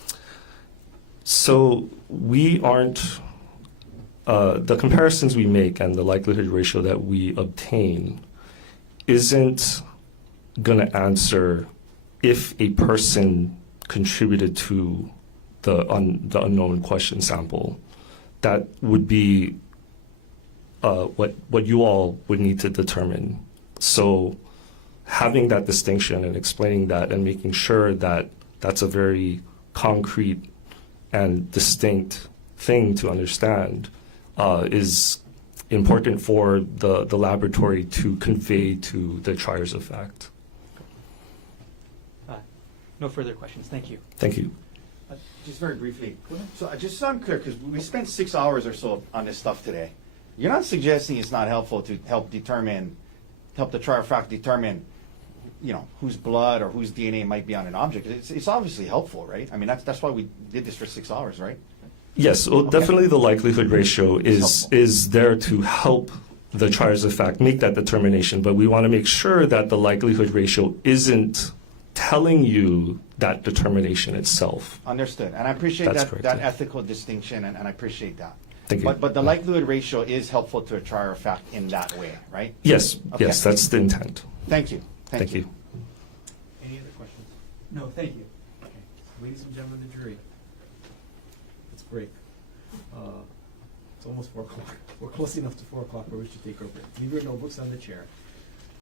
So we aren't, the comparisons we make and the likelihood ratio that we obtain isn't going to answer if a person contributed to the unknown question sample. That would be what you all would need to determine. So having that distinction and explaining that and making sure that that's a very concrete and distinct thing to understand is important for the laboratory to convey to the triers of fact. No further questions. Thank you. Thank you. Just very briefly, so just so I'm clear, because we spent 6 hours or so on this stuff today. You're not suggesting it's not helpful to help the trier of fact determine, whose blood or whose DNA might be on an object. It's obviously helpful, right? I mean, that's why we did this for 6 hours, right? Yes, well, Okay. definitely the likelihood ratio is there to help the triers of fact make that determination, but we want to make sure that the likelihood ratio isn't telling you that determination itself. Understood, and I appreciate That's that correct, that yeah. ethical distinction, and I appreciate that. Thank you. But the likelihood ratio is helpful to a trier of fact in that way, right? Yes, Okay. yes, that's the intent. Thank you. Thank you. Any other questions? No, thank you. Okay. Ladies and gentlemen of the jury, let's break. It's almost 4 o'clock. We're close enough to 4 o'clock where we should take our break. Leave your notebooks on the chair.